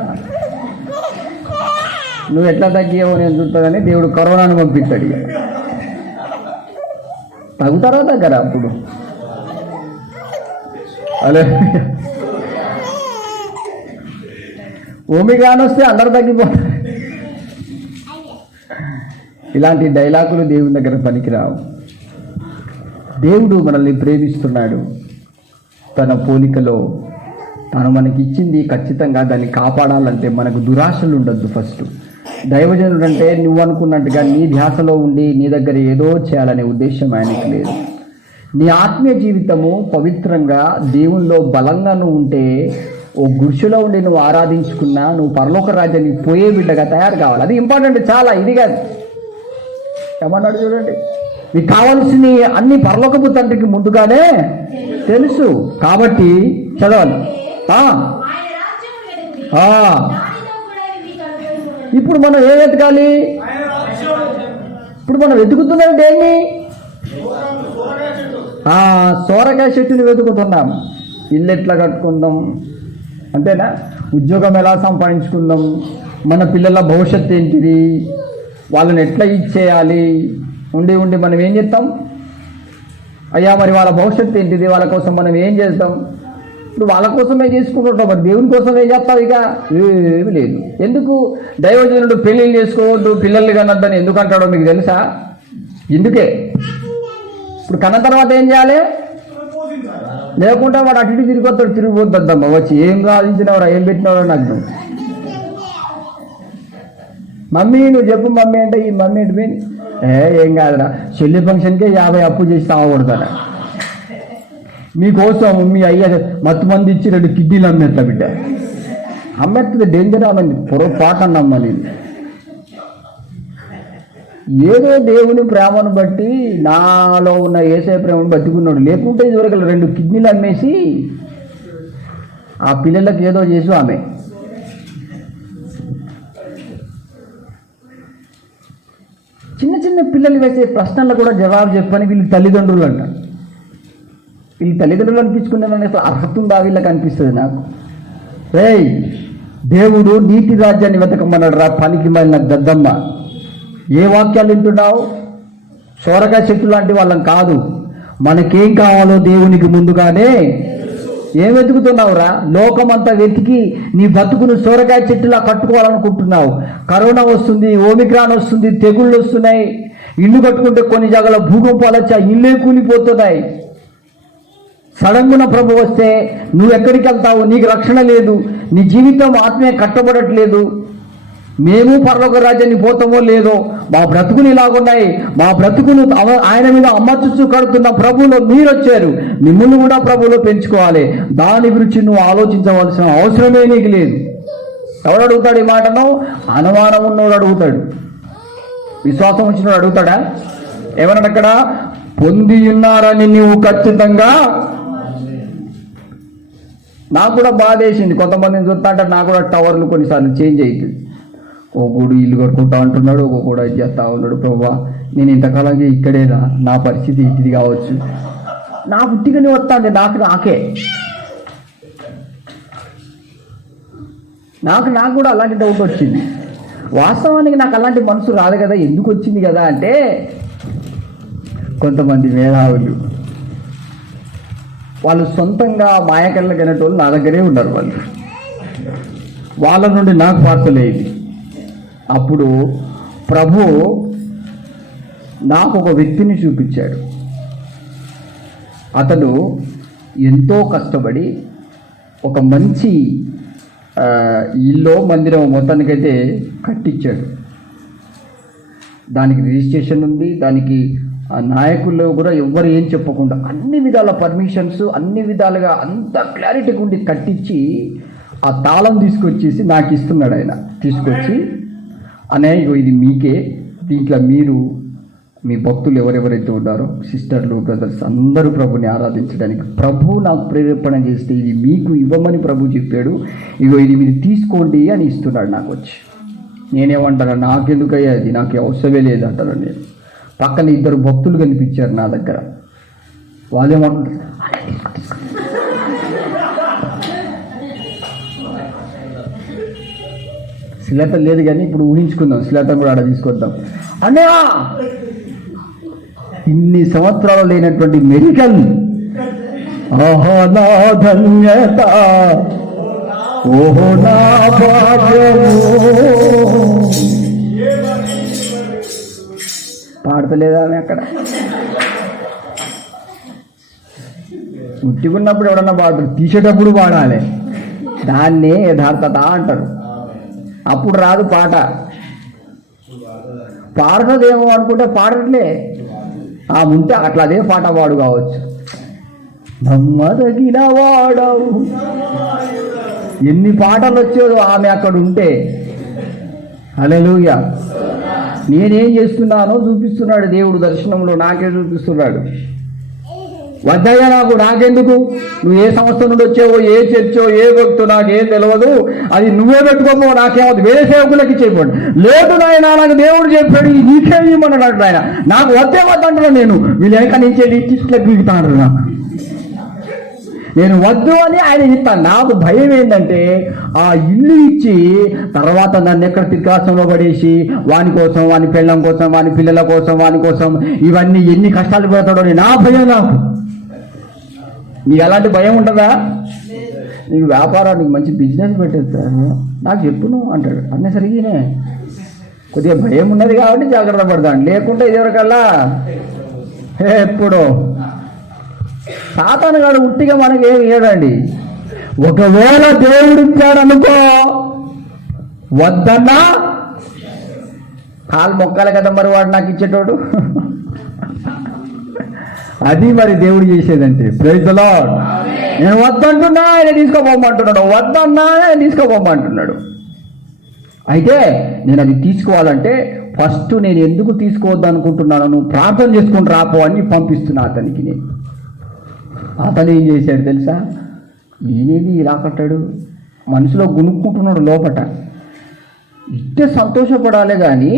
నువ్వు ఎట్లా తగ్గేవో నేను చూస్తుందని దేవుడు కరోనాను పంపిస్తాడు. ఇక తగ్గుతారా దగ్గర అప్పుడు? అలా ఓమిక్రాన్ వస్తే అందరు తగ్గిపోతారు. ఇలాంటి డైలాగులు దేవుని దగ్గర పనికిరావు. దేవుడు మనల్ని ప్రేమిస్తున్నాడు. తన పోలికలో తను మనకి ఇచ్చింది, ఖచ్చితంగా దాన్ని కాపాడాలంటే మనకు దురాశలు ఉండద్దు. ఫస్ట్ దైవజనుడు అంటే నువ్వు అనుకున్నట్టుగా నీ ధ్యాసలో ఉండి నీ దగ్గర ఏదో చేయాలనే ఉద్దేశం ఆయనకి లేదు. నీ ఆత్మీయ జీవితము పవిత్రంగా దేవునిలో బలంగా నువ్వు ఉంటే, ఓ గుడిసెలో ఉండి నువ్వు ఆరాధించుకున్నా నువ్వు పరలోక రాజ్యానికి పోయే బిడ్డగా తయారు కావాలి. అది ఇంపార్టెంట్ చాలా. ఇది కాదు ఏమన్నాడు చూడండి, నీకు కావాల్సిన అన్ని పరలోకపు తండ్రికి ముందుగానే తెలుసు కాబట్టి చదవాలి. ఇప్పుడు మనం ఏం వెతకాలి? ఇప్పుడు మనం వెతుకుతున్నాం దేన్ని? సోరకాయ చెట్టుని వెతుకుతున్నాం. ఇల్లు ఎట్లా కట్టుకుందాం, అంతేనా? ఉద్యోగం ఎలా సంపాదించుకుందాం, మన పిల్లల భవిష్యత్తు ఏంటిది, వాళ్ళని ఎట్లా ఇచ్చేయాలి, ఉండి ఉండి మనం ఏం చేస్తాం? అయ్యా మరి వాళ్ళ భవిష్యత్తు ఏంటిది, వాళ్ళ కోసం మనం ఏం చేద్దాం? ఇప్పుడు వాళ్ళ కోసమే చేసుకుంటుంటాం, మరి దేవుని కోసం ఏం చేస్తావు? ఇక ఏమి లేదు. ఎందుకు దైవజనుడు పెళ్ళిళ్ళు చేసుకోవద్దు, పిల్లల్ని కనొద్దని ఎందుకు అంటాడో మీకు తెలుసా? ఎందుకే. ఇప్పుడు కన్న తర్వాత ఏం చేయాలి? లేకుంటే వాడు అటు ఇటు తిరిగిపోతాడు, తిరిగిపోద్దమ్మా వచ్చి ఏం సాధించినవరా, ఏం పెట్టినవరా నాకు. మమ్మీ నువ్వు చెప్పు మమ్మీ అంటే ఈ మమ్మీ ఏంటి ఏం కాదురా, చెల్లి ఫంక్షన్కే 50 అప్పు చేసి తాగకూడతారా, మీకోసం మీ అయ్య మత్తు మంది ఇచ్చి 2 కిడ్నీలు అమ్మేస్తా బిడ్డ. అమ్మేస్తుంది డేంజర్, అమ్మంది పొరపాటు అన్నమ్మని. ఏదో దేవుని ప్రేమను బట్టి, నాలో ఉన్న యేసయ్య ప్రేమను బతికున్నాడు. లేకుంటే ఇదివరకు 2 కిడ్నీలు అమ్మేసి ఆ పిల్లలకు ఏదో చేసి ఆమె. చిన్న చిన్న పిల్లలు వేసే ప్రశ్నలు కూడా జవాబు చెప్పని వీళ్ళు తల్లిదండ్రులు అంటారు. వీళ్ళు తల్లిదండ్రులు అనిపించుకునే అర్హత ఉందా వీళ్ళకి అనిపిస్తుంది నాకు. ఏయ్, దేవుడు నీతి రాజ్యాన్ని వెతకమన్నాడు రా పనికి మాలిన దద్దమ్మ. ఏ వాక్యాలు వింటున్నావు? సోరకాయ చెట్టు లాంటి వాళ్ళం కాదు. మనకేం కావాలో దేవునికి ముందుగానే ఏం వెతుకుతున్నావురా? లోకమంతా వెతికి నీ బతుకును సోరకాయ చెట్టులా కట్టుకోవాలనుకుంటున్నావు. కరోనా వస్తుంది, ఓమిక్రాన్ వస్తుంది, తెగుళ్ళు వస్తున్నాయి. ఇల్లు కట్టుకుంటే కొన్ని జాగాలో భూకంపాలు వచ్చాయి, ఇల్లే కూలిపోతున్నాయి. సడన్గా ప్రభు వస్తే నువ్వు ఎక్కడికి వెళ్తావు? నీకు రక్షణ లేదు, నీ జీవితం ఆత్మీయ కట్టబడట్లేదు. మేము పరలోక రాజ్యాన్ని పోతామో లేదో, మా బ్రతుకులు ఇలాగున్నాయి. మా బ్రతుకును ఆయన మీద అమ్మచుచ్చు కడుతున్న ప్రభువులో మీరు వచ్చారు, మిమ్మల్ని కూడా ప్రభువులో పెంచుకోవాలి. దాని గురించి నువ్వు ఆలోచించవలసిన అవసరమే నీకు లేదు. ఎవడు అడుగుతాడు ఈ మాటను? అనుమానం ఉన్నవాడు అడుగుతాడు. విశ్వాసం వచ్చినవాడు అడుగుతాడా? ఏమన్నాడు అక్కడ? పొంది ఉన్నారని నీవు ఖచ్చితంగా. నాకు కూడా బాధ వేసింది, కొంతమందిని చూస్తా అంటే నాకు కూడా టవర్లు కొన్నిసార్లు చేంజ్ అవుతుంది. ఒక్కొక్కడు ఇల్లు కట్టుకుంటా అంటున్నాడు, ఒక్కొక్కడు అది చేస్తా ఉన్నాడు. ప్రభా నేను ఇంతకాలంగా ఇక్కడేనా, నా పరిస్థితి ఇది కావచ్చు. నా పుట్టికనే వస్తాండి నాకే నాకు కూడా అలాంటి డౌట్ వచ్చింది. వాస్తవానికి నాకు అలాంటి మనసు రాదు కదా, ఎందుకు వచ్చింది కదా అంటే, కొంతమంది మేధావులు వాళ్ళు సొంతంగా మాయకళ్ళకి అనేటోళ్ళు నా దగ్గరే ఉన్నారు. వాళ్ళ నుండి నాకు పార్సలేదు. అప్పుడు ప్రభు నాకు ఒక వ్యక్తిని చూపించాడు. అతను ఎంతో కష్టపడి ఒక మంచి ఇల్లు మందిరం మొత్తానికైతే కట్టించాడు. దానికి రిజిస్ట్రేషన్ ఉంది, దానికి నాయకుల్లో కూడా ఎవ్వరు ఏం చెప్పకుండా అన్ని విధాల పర్మిషన్స్, అన్ని విధాలుగా అంత క్లారిటీగా ఉండి కట్టించి ఆ తాళం తీసుకొచ్చేసి నాకు ఇస్తున్నాడు. ఆయన తీసుకొచ్చి, అనే ఇది మీకే, దీంట్లో మీరు మీ భక్తులు ఎవరెవరైతే ఉన్నారో సిస్టర్లు బ్రదర్స్ అందరూ ప్రభుని ఆరాధించడానికి ప్రభు నాకు ప్రేరేపణ చేస్తే ఇది మీకు ఇవ్వమని ప్రభు చెప్పాడు, ఇది మీరు తీసుకోండి అని ఇస్తున్నాడు నాకు వచ్చి. నేనేమంటాను, నాకెందుకయ్యా అది, నాకు అవసరమే లేదంటాను. నేను పక్కన 2 భక్తులు కనిపించారు నా దగ్గర. వాళ్ళేమంటారు, శ్రీలత లేదు కానీ ఇప్పుడు ఊహించుకుందాం, శ్రీలత కూడా ఆడ తీసుకొద్దాం. అన్నయ్య ఇన్ని సంవత్సరాలు లేనటువంటి మెడికల్, ఓహో నా ధన్యత, ఓహో నా భాగ్యము. పాడతలేదా ఆమె అక్కడ? ఉట్టికున్నప్పుడు ఎవడన్నా పాడతారు, తీసేటప్పుడు పాడాలి. దాన్నే యథార్థత అంటారు. అప్పుడు రాదు పాట. పాడదేమో అనుకుంటే పాడట్లే. ఆ ఉంటే అట్లా అదే పాట పాడు కావచ్చు. నమ్మదగిన వాడవు, ఎన్ని పాటలు వచ్చేదో ఆమె అక్కడ ఉంటే. హల్లెలూయా. నేనేం చేస్తున్నానో చూపిస్తున్నాడు దేవుడు దర్శనంలో, నాకే చూపిస్తున్నాడు. వద్దయ్యా నాకెందుకు, నువ్వు ఏ సంస్థ నుండి వచ్చావో, ఏ చర్చో, ఏ భక్తో నాకేం తెలియదు, అది నువ్వే పెట్టుకోమో, నాకేమవుతుంది, వేరే సేవకులకి చెప్పాడు. లేదు నాయన, నాకు దేవుడు చెప్పాడు నీకే ఇవ్వమన్నాడు ఆయన. నాకు వద్దే వద్దంటున్నా నేను. వీళ్ళు వెనక నుంచి లిస్టులకు దిగుతాడు. నాకు నేను వద్దు అని ఆయన ఇస్తాను. నాకు భయం ఏంటంటే ఆ ఇల్లు ఇచ్చి తర్వాత నన్ను ఎక్కడ తిక్కాసంలో పడేసి వాని కోసం, వాని పెళ్ళం కోసం, వాని పిల్లల కోసం, వాని కోసం ఇవన్నీ ఎన్ని కష్టాలు పెడతాడో అని నా భయం. నాకు నీకు అలాంటి భయం ఉంటుందా? నీకు వ్యాపారానికి మంచి బిజినెస్ పెట్టేస్తాను నాకు చెప్పును అంటాడు. అన్నీ సరిగినే కొద్దిగా భయం ఉన్నది కాబట్టి జాగ్రత్త పడతాను, లేకుంటే ఎవరికల్లా ఎప్పుడు సాతాను గాడు ఉట్టిగా మనకి ఏమి ఇవ్వడండి. ఒకవేళ దేవుడు ఇచ్చాడు అనుకో, వద్దన్నా కాలు మొక్కాలి కదా మరి వాడు నాకు ఇచ్చేటోడు. అది మరి దేవుడు చేసేదంటే. Praise the lord. నేను వద్దంటున్నా ఆయన తీసుకోబోమంటున్నాడు, వద్దన్నా ఆయన తీసుకోబోమంటున్నాడు. అయితే నేను అది తీసుకోవాలంటే ఫస్ట్ నేను ఎందుకు తీసుకోవద్దు అనుకుంటున్నాను, నువ్వు ప్రార్థన చేసుకుని రాపో అని పంపిస్తున్నా అతనికి. నేను అతను ఏం చేశాడు తెలుసా? ఈయనేది ఇలా కట్టాడు, మనసులో గునుక్కుంటున్నాడు లోపట. ఇట్టే సంతోషపడాలి కానీ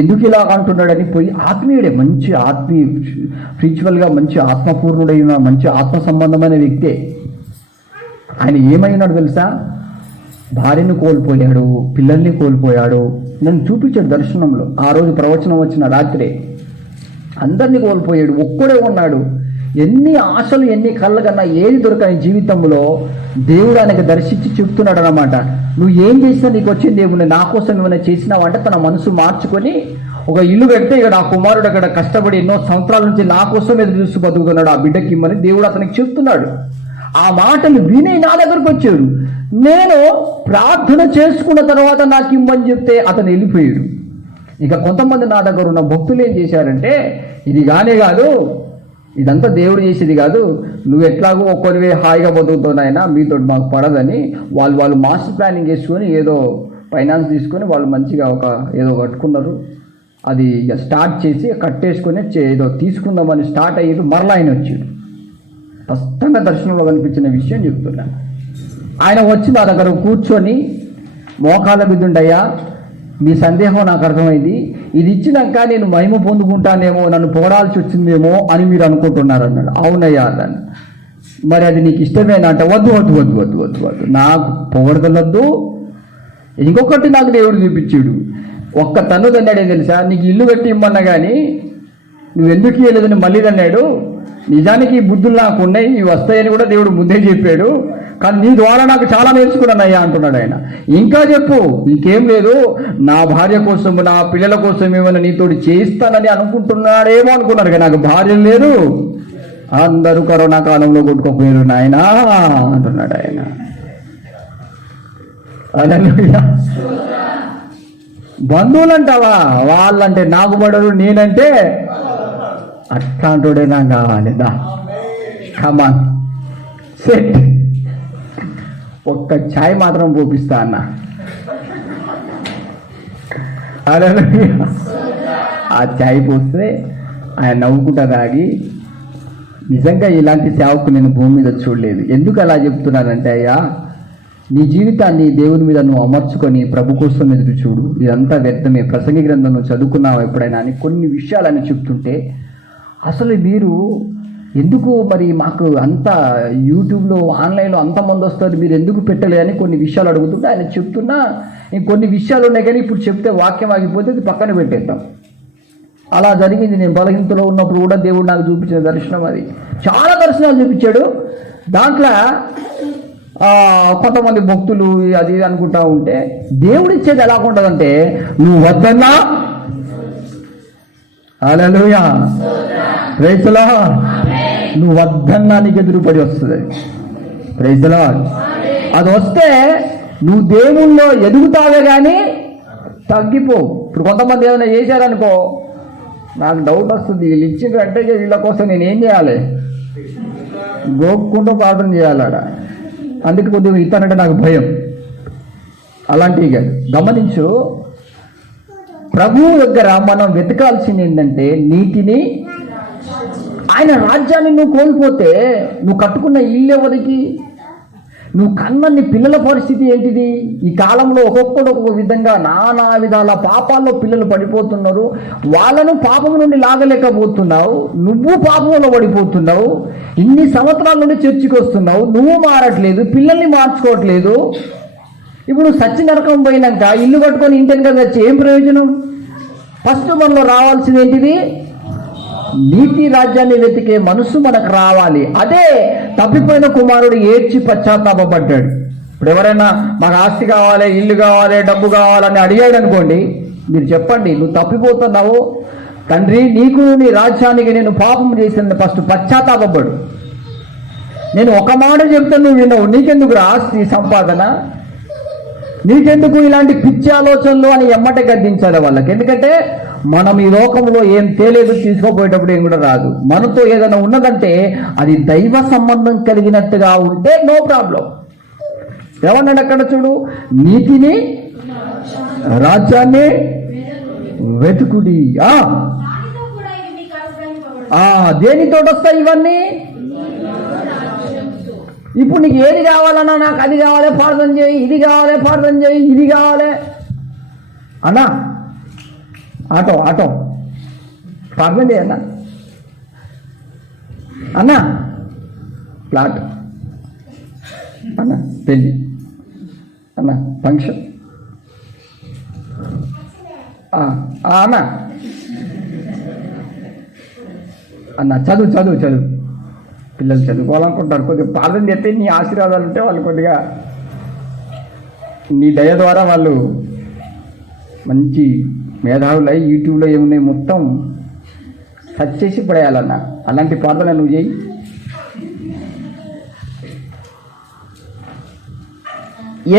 ఎందుకు ఇలా అంటున్నాడని పోయి ఆత్మీయుడే, మంచి ఆత్మీయ స్పిరిచువల్గా మంచి ఆత్మపూర్ణుడైన మంచి ఆత్మ సంబంధమైన వ్యక్తే. ఆయన ఏమైనాడు తెలుసా? భార్యను కోల్పోయాడు, పిల్లల్ని కోల్పోయాడు. నన్ను చూపించాడు దర్శనంలో. ఆ రోజు ప్రవచనం వచ్చిన రాత్రే అందరినీ కోల్పోయాడు, ఒక్కడే ఉన్నాడు. ఎన్ని ఆశలు ఎన్ని కళ్ళ కన్నా ఏది దొరకని జీవితంలో దేవుడు ఆయనకు దర్శించి చెప్తున్నాడు అన్నమాట. నువ్వు ఏం చేసినా నీకు వచ్చింది దేవుని నా కోసం ఏమైనా చేసినావు అంటే తన మనసు మార్చుకొని ఒక ఇల్లు పెడితే ఇక్కడ ఆ కుమారుడు అక్కడ కష్టపడి ఎన్నో సంవత్సరాల నుంచి నా కోసం ఎదురు చూస్తూ బతుకుతున్నాడు, ఆ బిడ్డకి ఇమ్మని దేవుడు అతనికి చెప్తున్నాడు. ఆ మాటలు విని నా దగ్గరకు వచ్చాడు. నేను ప్రార్థన చేసుకున్న తర్వాత నాకు ఇమ్మని చెప్తే అతను వెళ్ళిపోయాడు. ఇక కొంతమంది నా దగ్గర ఉన్న భక్తులు ఏం చేశారంటే, ఇది కానే కాదు, ఇదంతా దేవుడు చేసేది కాదు, నువ్వు ఎట్లాగో ఒక్కరివే హాయిగా బతుకుతున్నాయినా మీతో మాకు పడదని వాళ్ళు మాస్టర్ ప్లానింగ్ చేసుకొని ఏదో ఫైనాన్స్ తీసుకొని వాళ్ళు మంచిగా ఏదో కట్టుకున్నారు. అది ఇక స్టార్ట్ చేసి కట్టేసుకొని ఏదో తీసుకుందామని స్టార్ట్ అయ్యేది. మరలా ఆయన వచ్చాడు. స్పష్టంగా దర్శనంలో కనిపించిన విషయం చెప్తున్నా. ఆయన వచ్చి నా దగ్గర కూర్చొని మోకాళ్ళ బిద్దుండయ్యా, మీ సందేహం నాకు అర్థమైంది, ఇది ఇచ్చినాక నేను మహిమ పొందుకుంటానేమో, నన్ను పొగడాల్సి వచ్చిందేమో అని మీరు అనుకుంటున్నారు అన్నాడు. అవునయ్యా అన్నాను. మరి అది నీకు ఇష్టమేనా అంటే వద్దు వద్దు వద్దు వద్దు వద్దు వద్దు, నాకు పొగడదలొద్దు. ఇంకొకటి నాకు దేవుడు చూపించాడు. ఒక్క తన్ను తన్నాడే తెలుసా? నీకు ఇల్లు కట్టి ఇమ్మన్నా కానీ నువ్వు ఎందుకు ఇవ్వలేదని మళ్ళీ తన్నాడు. నిజానికి ఈ బుద్ధులు నాకు ఉన్నాయి, ఇవి వస్తాయని కూడా దేవుడు ముందే చెప్పాడు, కానీ నీ ద్వారా నాకు చాలా నేర్చుకున్నాను అయ్యా అంటున్నాడు ఆయన. ఇంకా చెప్పు, ఇంకేం లేదు, నా భార్య కోసం నా పిల్లల కోసం ఏమైనా నీతోటి చేయిస్తానని అనుకుంటున్నాడేమో అనుకున్నారు, కానీ నాకు భార్య లేదు, అందరూ కరోనా కాలంలో కొట్టుకోపోయారు నాయనా అంటున్నాడు ఆయన. హల్లెలూయా. బంధువులు అంటావా? వాళ్ళంటే నాకు పడరు, నేనంటే అట్లాంటోడే నాకు కావాలి. దా కమాన్ సెట్. ఒక్క ఛాయ్ మాత్రం పోపిస్తా అన్న. ఆ ఛాయ్ పోస్తే ఆయన నవ్వుకుంటా తాగి, నిజంగా ఇలాంటి సేవకు నేను భూమి మీద చూడలేదు. ఎందుకు అలా చెప్తున్నానంటే, అయ్యా నీ జీవితాన్ని దేవుని మీద నువ్వు అమర్చుకొని ప్రభు కోసం ఎదురు చూడు, ఇదంతా వ్యర్థమే, ప్రసంగి గ్రంథం నువ్వు చదువుకున్నావు ఎప్పుడైనా అని కొన్ని విషయాలని చెప్తుంటే, అసలు మీరు ఎందుకు మరి మాకు అంత యూట్యూబ్లో ఆన్లైన్లో అంతమంది వస్తారు, మీరు ఎందుకు పెట్టలేదని కొన్ని విషయాలు అడుగుతుంటే ఆయన చెప్తున్నా, ఇంకొన్ని విషయాలు ఉన్నాయి కానీ ఇప్పుడు చెప్తే వాక్యం ఆగిపోతే అది పక్కన పెట్టేద్దాం. అలా జరిగింది. నేను బలహీనతలో ఉన్నప్పుడు కూడా దేవుడు నాకు చూపించిన దర్శనం అది. చాలా దర్శనాలు చూపించాడు. దాంట్లో కొంతమంది భక్తులు అది అనుకుంటా ఉంటే, దేవుడు ఇచ్చేది ఎలా ఉంటుందంటే, నువ్వు వద్దన్నా హల్లెలూయా ప్రైజ్ ది లార్డ్, నువ్వు వద్దన్నా నీకు ఎదురుపడి వస్తుంది. Praise the lord. అది వస్తే నువ్వు దేవుళ్ళో ఎదుగుతావే కానీ తగ్గిపో. ఇప్పుడు కొంతమంది ఏమైనా చేశారనుకో, నాకు డౌట్ వస్తుంది, వీళ్ళు ఇచ్చిందంటే వీళ్ళ కోసం నేను ఏం చేయాలి, గోక్కుంటూ ప్రార్థన చేయాలడ. అందుకే కొద్దిగా ఇస్తానంటే నాకు భయం. అలాంటివి కాదు. గమనించు, ప్రభువు దగ్గర మనం వెతకాల్సింది ఏంటంటే నీతిని, ఆయన రాజ్యాన్ని. నువ్వు కోల్పోతే నువ్వు కట్టుకున్న ఇల్లు ఎవరికి? నువ్వు కన్న నీ పిల్లల పరిస్థితి ఏంటిది? ఈ కాలంలో ఒక్కొక్కడు ఒక్కొక్క విధంగా నానా విధాల పాపాల్లో పిల్లలు పడిపోతున్నారు. వాళ్ళను పాపం నుండి లాగలేకపోతున్నావు, నువ్వు పాపంలో పడిపోతున్నావు. ఇన్ని సంవత్సరాల నుండి చర్చికి వస్తున్నావు, నువ్వు మారట్లేదు, పిల్లల్ని మార్చుకోవట్లేదు. ఇప్పుడు సచ్చి నరకం పోయినాక ఇల్లు కట్టుకొని ఇంటెనక వచ్చి ఏం ప్రయోజనం? ఫస్ట్ మనలో రావాల్సింది ఏంటిది? నీతి రాజ్యాన్ని వెతికే మనసు మనకు రావాలి. అదే తప్పిపోయిన కుమారుడు ఏడ్చి పశ్చాత్తాపడ్డాడు. ఇప్పుడు ఎవరైనా మాకు ఆస్తి కావాలి, ఇల్లు కావాలి, డబ్బు కావాలని అడిగాడు అనుకోండి, మీరు చెప్పండి, నువ్వు తప్పిపోతున్నావు తండ్రి, నీకు నీ రాజ్యానికి నేను పాపం చేసిన ఫస్ట్ పశ్చాత్తాపడ్డాడు. నేను ఒక మాట చెప్తాను, నువ్వు వినవు, నీకెందుకు ఆస్తి సంపాదన, నీకెందుకు ఇలాంటి పిచ్చి ఆలోచనలు అని ఎమ్మటే గద్దించాలి వాళ్ళకి. ఎందుకంటే మనం ఈ లోకంలో ఏం తేలేదు, తీసుకోపోయేటప్పుడు ఏం కూడా రాదు. మనతో ఏదైనా ఉన్నదంటే అది దైవ సంబంధం కలిగినట్టుగా ఉంటే నో ప్రాబ్లం. ఏమన్నాడు అక్కడ చూడు, నీతిని రాజ్యాన్ని వెతుకుడి. దేనితో వస్తాయి ఇవన్నీ? ఇప్పుడు నీకు ఏది కావాలన్నా, నాకు అది కావాలి ప్రార్థన చేయి, ఇది కావాలి ప్రార్థన చేయి, ఇది కావాలి అన్నా, ఆటో ప్రార్థన చేయన్నా, అన్నా ఫ్లాట్ అన్నా, పెళ్ళి అన్నా, ఫంక్షన్ అన్నా, అన్నా చదువు పిల్లలు చదువుకోవాలనుకుంటారు. కొద్దిగా ప్రార్థన చేస్తే నీ ఆశీర్వాదాలు ఉంటే వాళ్ళు కొద్దిగా నీ దయ ద్వారా వాళ్ళు మంచి మేధావులై యూట్యూబ్లో ఏమున్నాయి మొత్తం సెర్చ్ చేసి పడేయాలన్నా. అలాంటి ప్రార్థన నువ్వు చేయి.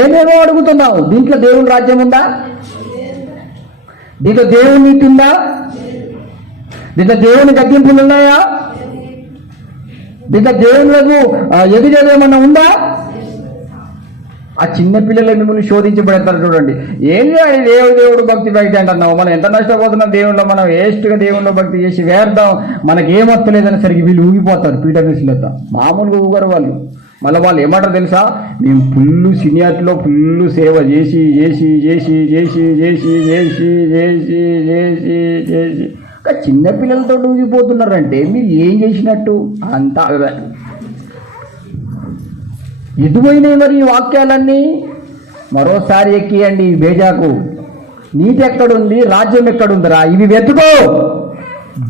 ఏమేమో అడుగుతున్నావు, దీంట్లో దేవుని రాజ్యం ఉందా? దీంట్లో దేవుని నీతి ఉందా? దీంట్లో దేవుని గద్దింపులు ఉన్నాయా? దీంట్లో దేవుళ్ళకు ఎదురేమన్నా ఉందా? ఆ చిన్న పిల్లలు మిమ్మల్ని శోధించబడతారు చూడండి. ఏం చేయాలి? దేవుడు భక్తి అంటున్నావు. మనం ఎంత నష్టపోతున్నాం దేవుళ్ళు. మనం వేస్ట్గా దేవుళ్ళో భక్తి చేసి వేద్దాం, మనకేమొత్తలేదని సరికి వీళ్ళు ఊగిపోతారు. పీఠమిస్లతో మామూలుగా ఊగరు వాళ్ళు. మళ్ళీ వాళ్ళు ఏమంటారు తెలుసా? మేము ఫుల్ సీనియారిటీలో ఫుల్ సేవ చేసి చేసి చేసి చేసి చేసి చేసి చేసి చేసి చేసి చిన్నపిల్లలతో ఊగిపోతున్నారంటే మీరు ఏం చేసినట్టు? అంతా ఎదువైనాయి మరి ఈ వాక్యాలన్నీ. మరోసారి ఎక్కియండి ఈ బేజాకు. నీతి ఎక్కడుంది, రాజ్యం ఎక్కడుందిరా? ఇవి వెతుకో,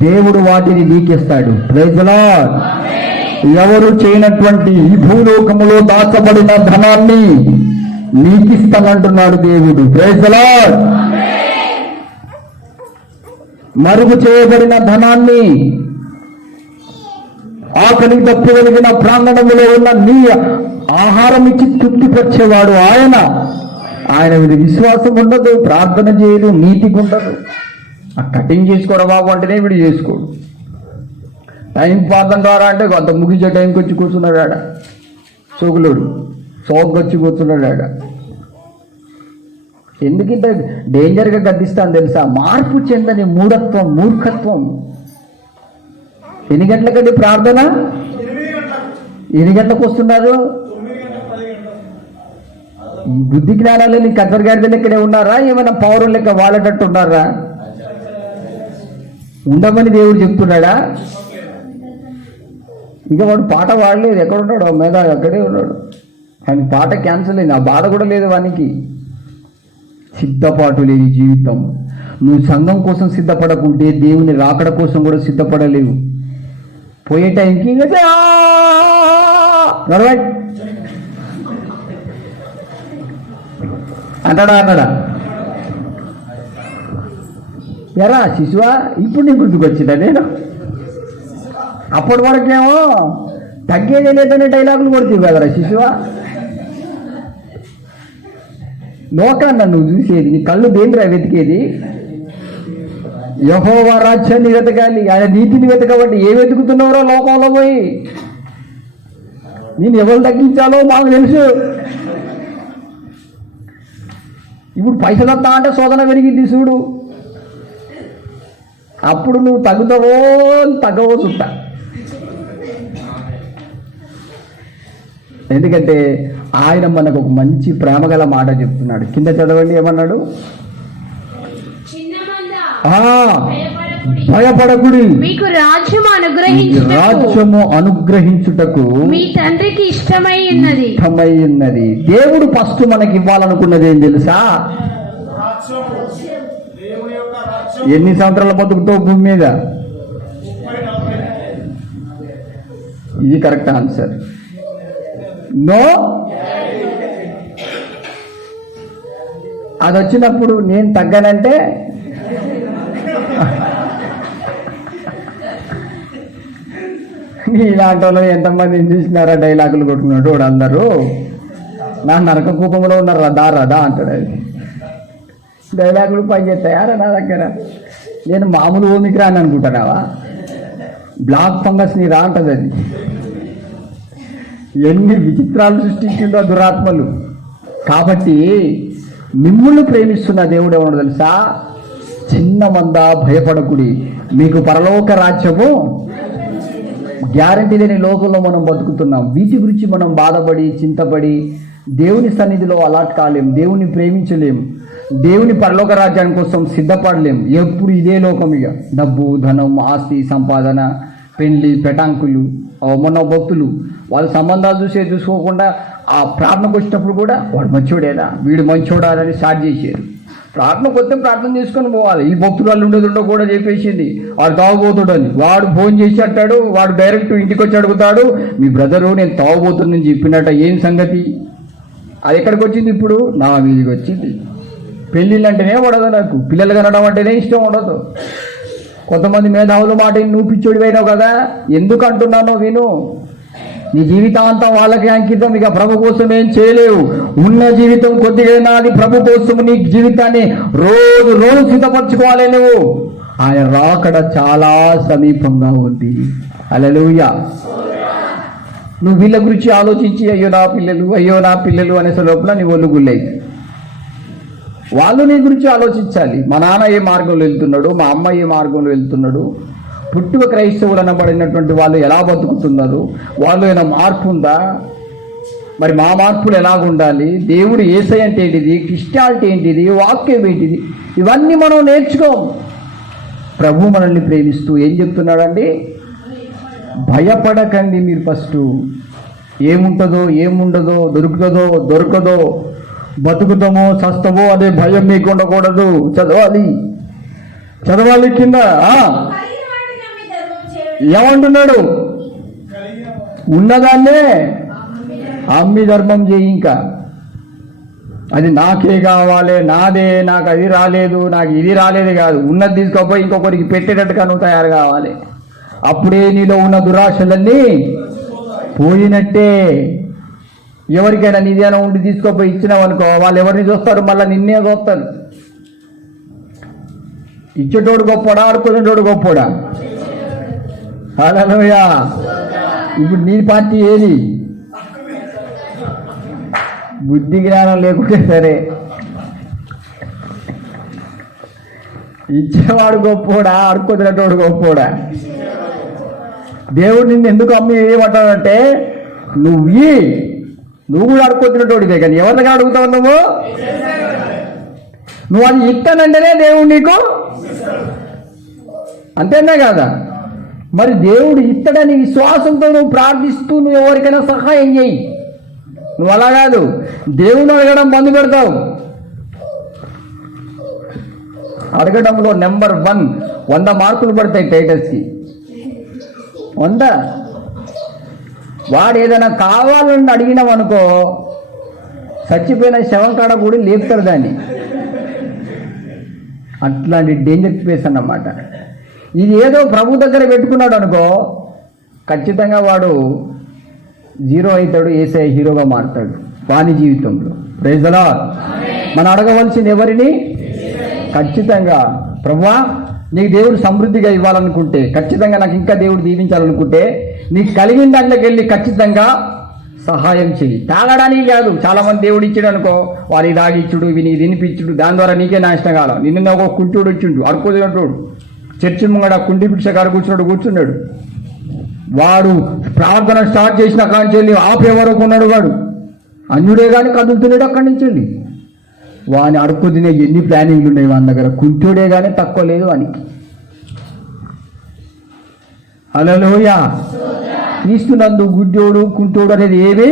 దేవుడు వాటిని నీకిస్తాడు. Praise the lord. ఎవరు చేయనటువంటి ఈ భూలోకములో దాచబడిన ధనాన్ని నీకిస్తానంటున్నాడు దేవుడు. Praise the lord. మరుగు చేయబడిన ధనాన్ని, ఆకలి తప్పగలిగిన ప్రాంగణంలో ఉన్న నీ ఆహారం ఇచ్చి తృప్తిపరిచేవాడు ఆయన మీద విశ్వాసం ఉండదు, ప్రార్థన చేయదు, నీతికి ఉండదు. ఆ కటింగ్ చేసుకోవడం బాబు అంటేనే వీడు చేసుకోడు. టైం ప్రార్థన ద్వారా అంటే కొంత ముగించే టైంకి వచ్చి కూర్చున్నాడు ఆడ, సోకులోడు సోకు వచ్చి కూర్చున్నాడు ఆడ. ఎందుకు ఇంత డేంజర్గా గద్దిస్తాను తెలుసా? మార్పు చెందని మూర్ఖత్వం. ఎన్ని గంటలకండి ప్రార్థన? 8 గంటలకు వస్తున్నారు. బుద్ధి జ్ఞానాలు నీ కద్దరు గారి ఇక్కడే ఉన్నారా? ఏమైనా పౌరులు లెక్క వాడేటట్టు ఉన్నారా? ఉండమని దేవుడు చెప్తున్నాడా? ఇంకా వాడు పాట వాడలేదు. ఎక్కడున్నాడు? మీద అక్కడే ఉన్నాడు. ఆయన పాట క్యాన్సిల్ అయింది. ఆ బాధ కూడా లేదు వానికి. సిద్ధపాటు లేని జీవితం. నువ్వు సంఘం కోసం సిద్ధపడకుంటే దేవుని రాకడ కోసం కూడా సిద్ధపడలేవు. పోయే టైంకి అన్నాడా ఎరా శిశువా, ఇప్పుడు నీ గుర్తుకొచ్చిందా? నేను అప్పటి వరకేమో తగ్గేదే లేదనే డైలాగులు కొడుతుంది కదరా శిశువా. లోకాన్ని నువ్వు చూసేది, నీ కళ్ళు దేనిరా వెతికేది? యెహోవా రాజ్యాన్ని వెతకాలి, ఆయన నీతిని వెతకబట్టి ఏ వెతుకుతున్నారో లోకంలో పోయి. నేను ఎవరు తగ్గించాలో మాకు తెలుసు. ఇప్పుడు పైసలంతా అంటే శోధన పెరిగింది చూడు. అప్పుడు నువ్వు తగ్గవో చుట్టా. ఎందుకంటే ఆయన మనకు ఒక మంచి ప్రేమగల మాట చెప్తున్నాడు. కింద చదవండి, ఏమన్నాడు? చిన్న మంద ఆ భయపడకుడి. భయపడకుడి, మీకు రాజ్యము అనుగ్రహించుటకు మీ తండ్రికి ఇష్టమై ఉన్నది. ఇష్టమై ఉన్నది. దేవుడు ఫస్ట్ మనకి ఇవ్వాలనుకున్నది ఏం తెలుసా? ఎన్ని సంవత్సరాల బతుకుతావు భూమి మీద? ఇది కరెక్ట్ ఆన్సర్. నో, అది వచ్చినప్పుడు నేను తగ్గానంటే ఇలాంటి వాళ్ళు ఎంతమంది చూసినారా డైలాగులు కొట్టుకున్నాడు వాడు. అందరూ నా నరక కూపంలో ఉన్నారు, రదా రదా అంటాడు. అది డైలాగులు పని చేస్తాయారా నా దగ్గర? నేను మామూలు ఓమికి రాని అనుకుంటున్నావా? బ్లాక్ ఫంగస్ ని రా అంటది. అది ఎన్ని విచిత్రాలు సృష్టించిందో దురాత్మలు. కాబట్టి మిమ్ముల్ని ప్రేమిస్తున్న దేవుడు ఏమన్నా తెలుసా? చిన్న మంద భయపడకుడి, మీకు పరలోక రాజ్యము గ్యారంటీ లేని లోకంలో మనం బతుకుతున్నాం. వీటి గురించి మనం బాధపడి చింతపడి దేవుని సన్నిధిలో అలాట్ కాలేం, దేవుని ప్రేమించలేం, దేవుని పరలోక రాజ్యాని కోసం సిద్ధపడలేం. ఎప్పుడు ఇదే లోకం, ఇక డబ్బు, ధనం, ఆస్తి, సంపాదన, పెళ్లి, పెటాంకులు. మొన్న భక్తులు వాళ్ళ సంబంధాలు చూసుకోకుండా ఆ ప్రార్థనకు వచ్చినప్పుడు కూడా వాడు మంచోడేనా, వీడు మంచోడా అని స్టార్ట్ చేశారు. ప్రార్థనకు వస్తే ప్రార్థన చేసుకొని పోవాలి. ఈ భక్తులు వాళ్ళు ఉండేదుండో కూడా చెప్పేసింది వాడు తాగుబోతుడని. వాడు ఫోన్ చేసి అంటాడు, వాడు డైరెక్ట్ ఇంటికి వచ్చి అడుగుతాడు, మీ బ్రదరు నేను తాగుబోతుందని చెప్పినట్ట, ఏం సంగతి? అది ఎక్కడికి వచ్చింది? ఇప్పుడు నా మీదికి వచ్చింది. పెళ్ళిళ్ళు అంటేనే పడదు నాకు, పిల్లలు కనడం అంటేనే ఇష్టం ఉండదు. కొంతమంది మేధావుల మాట నువ్వు పిచ్చోడి పోయినావు కదా, ఎందుకు అంటున్నానో విను. నీ జీవితాంతం వాళ్ళకి అంకితం, ఇక ప్రభు కోసం ఏం చేయలేవు. ఉన్న జీవితం కొద్దిగా నాది, ప్రభు కోసం నీ జీవితాన్ని రోజు రోజు సిద్ధపరచుకోవాలి నువ్వు. ఆయన రాకడ చాలా సమీపంగా ఉంది. హల్లెలూయా. నువ్వు వీళ్ళ గురించి ఆలోచించి అయ్యో నా పిల్లలు అనేసే లోపల నీ ఒళ్ళు గుళ్ళైతే వాళ్ళు నీ గురించి ఆలోచించాలి. మా నాన్న ఏ మార్గంలో వెళ్తున్నాడు, మా అమ్మ ఏ మార్గంలో వెళ్తున్నాడు, పుట్టుక క్రైస్తవులు అనబడినటువంటి వాళ్ళు ఎలా బతుకుతున్నారు, వాళ్ళు ఏమైనా మార్పు ఉందా, మరి మా మార్పులు ఎలాగుండాలి, దేవుడు యేసయ్య అంటే ఏంటిది, క్రిస్టియానిటీ ఏంటిది, వాక్యం ఏంటిది, ఇవన్నీ మనం నేర్చుకోం. ప్రభు మనల్ని ప్రేమిస్తూ ఏం చెప్తున్నాడండి? భయపడకండి. మీరు ఫస్ట్ ఏముంటుందో ఏముండదో, దొరుకుతుందో దొరకదో, బతుకుతామో చస్తామో అనే భయం మీకు ఉండకూడదు. చదవాలి కింద ఏమంటున్నాడు? ఉన్నదాన్నే అమ్మి ధర్మం చేయి. ఇంకా అది నాకే కావాలి, నాదే, నాకు అది రాలేదు, నాకు ఇది రాలేదు కాదు. ఉన్నది తీసుకోపోయి ఇంకొకరికి పెట్టేటట్టుగా నువ్వు తయారు కావాలి. అప్పుడే నీలో ఉన్న దురాశలన్నీ పోయినట్టే. ఎవరికైనా నిజానం ఉండి తీసుకోపోయి ఇచ్చినావు అనుకో, వాళ్ళు ఎవరిని చూస్తారు? మళ్ళీ నిన్నే చూస్తారు. ఇచ్చేటోడు గొప్పడా, ఆడుకునేటోడు గొప్పడా? హల్లెలూయా. ఇప్పుడు నీ పార్టీ ఏది? బుద్ధి జ్ఞానం లేకుంటే సరే, ఇచ్చేవాడు గొప్పోడా, ఆడుకునేటోడు గొప్పోడా? దేవుడు నిన్ను ఎందుకు అమ్మి ఏమంటాడంటే, నువ్వు కూడా అడుక్కొచ్చినటోడిదే, కానీ ఎవరిని అడుగుతావు నువ్వు అది ఇస్తానంటేనే దేవుడు నీకు అంతేనా కాదా? మరి దేవుడు ఇత్తడని విశ్వాసంతో నువ్వు ప్రార్థిస్తూ నువ్వు ఎవరికైనా సహాయం చేయి. నువ్వు అలా కాదు, దేవుని అడగడం బంద్ పెడతావు. అడగడంలో నెంబర్ 1 100 మార్కులు పడతాయి టైటస్కి. 100. వాడు ఏదైనా కావాలని అడిగినామనుకో, చచ్చిపోయిన శవం కాడ కూడా లేపుతారు దాన్ని. అట్లాంటి డేంజర్ స్పేస్ అన్నమాట. ఇది ఏదో ప్రభు దగ్గర పెట్టుకున్నాడు అనుకో, ఖచ్చితంగా వాడు జీరో అవుతాడు, యేసయ్య హీరోగా మారుతాడు వాని జీవితంలో. Praise the lord. మనం అడగవలసింది ఎవరిని? ఖచ్చితంగా ప్రభువా, నీకు దేవుడు సమృద్ధిగా ఇవ్వాలనుకుంటే, ఖచ్చితంగా నాకు ఇంకా దేవుడు దీవించాలనుకుంటే, నీకు కలిగిన దాంట్లోకి వెళ్ళి ఖచ్చితంగా సహాయం చెయ్యి. తాగడానికి కాదు. చాలా మంది దేవుడు ఇచ్చాడు అనుకో, వారి తాగిచ్చుడు, ఇవి నీకు తినిపించుడు, దాని ద్వారా నీకే నాశనం కాలం. నిన్న ఒక కుంటుడు వచ్చిండు, అడుకోదినట్టుడు, చర్చి ముంగడ కుండి భిక్షగాడు కూర్చున్నాడు. వాడు ప్రార్థన స్టార్ట్ చేసిన కాంచెల్లి ఆపేవరకు ఉన్నాడు. వాడు అన్యుడే కానీ కదులుతున్నాడు అక్కడి నుంచి వెళ్ళి. వాని అడుక్కు తినే ఎన్ని ప్లానింగ్లు ఉన్నాయి వాని దగ్గర. కుంటోడే కానీ తక్కువ లేదు అని. హల్లెలూయా. క్రీస్తునందు గుడ్డోడు కుంటోడు అనేది ఏమి,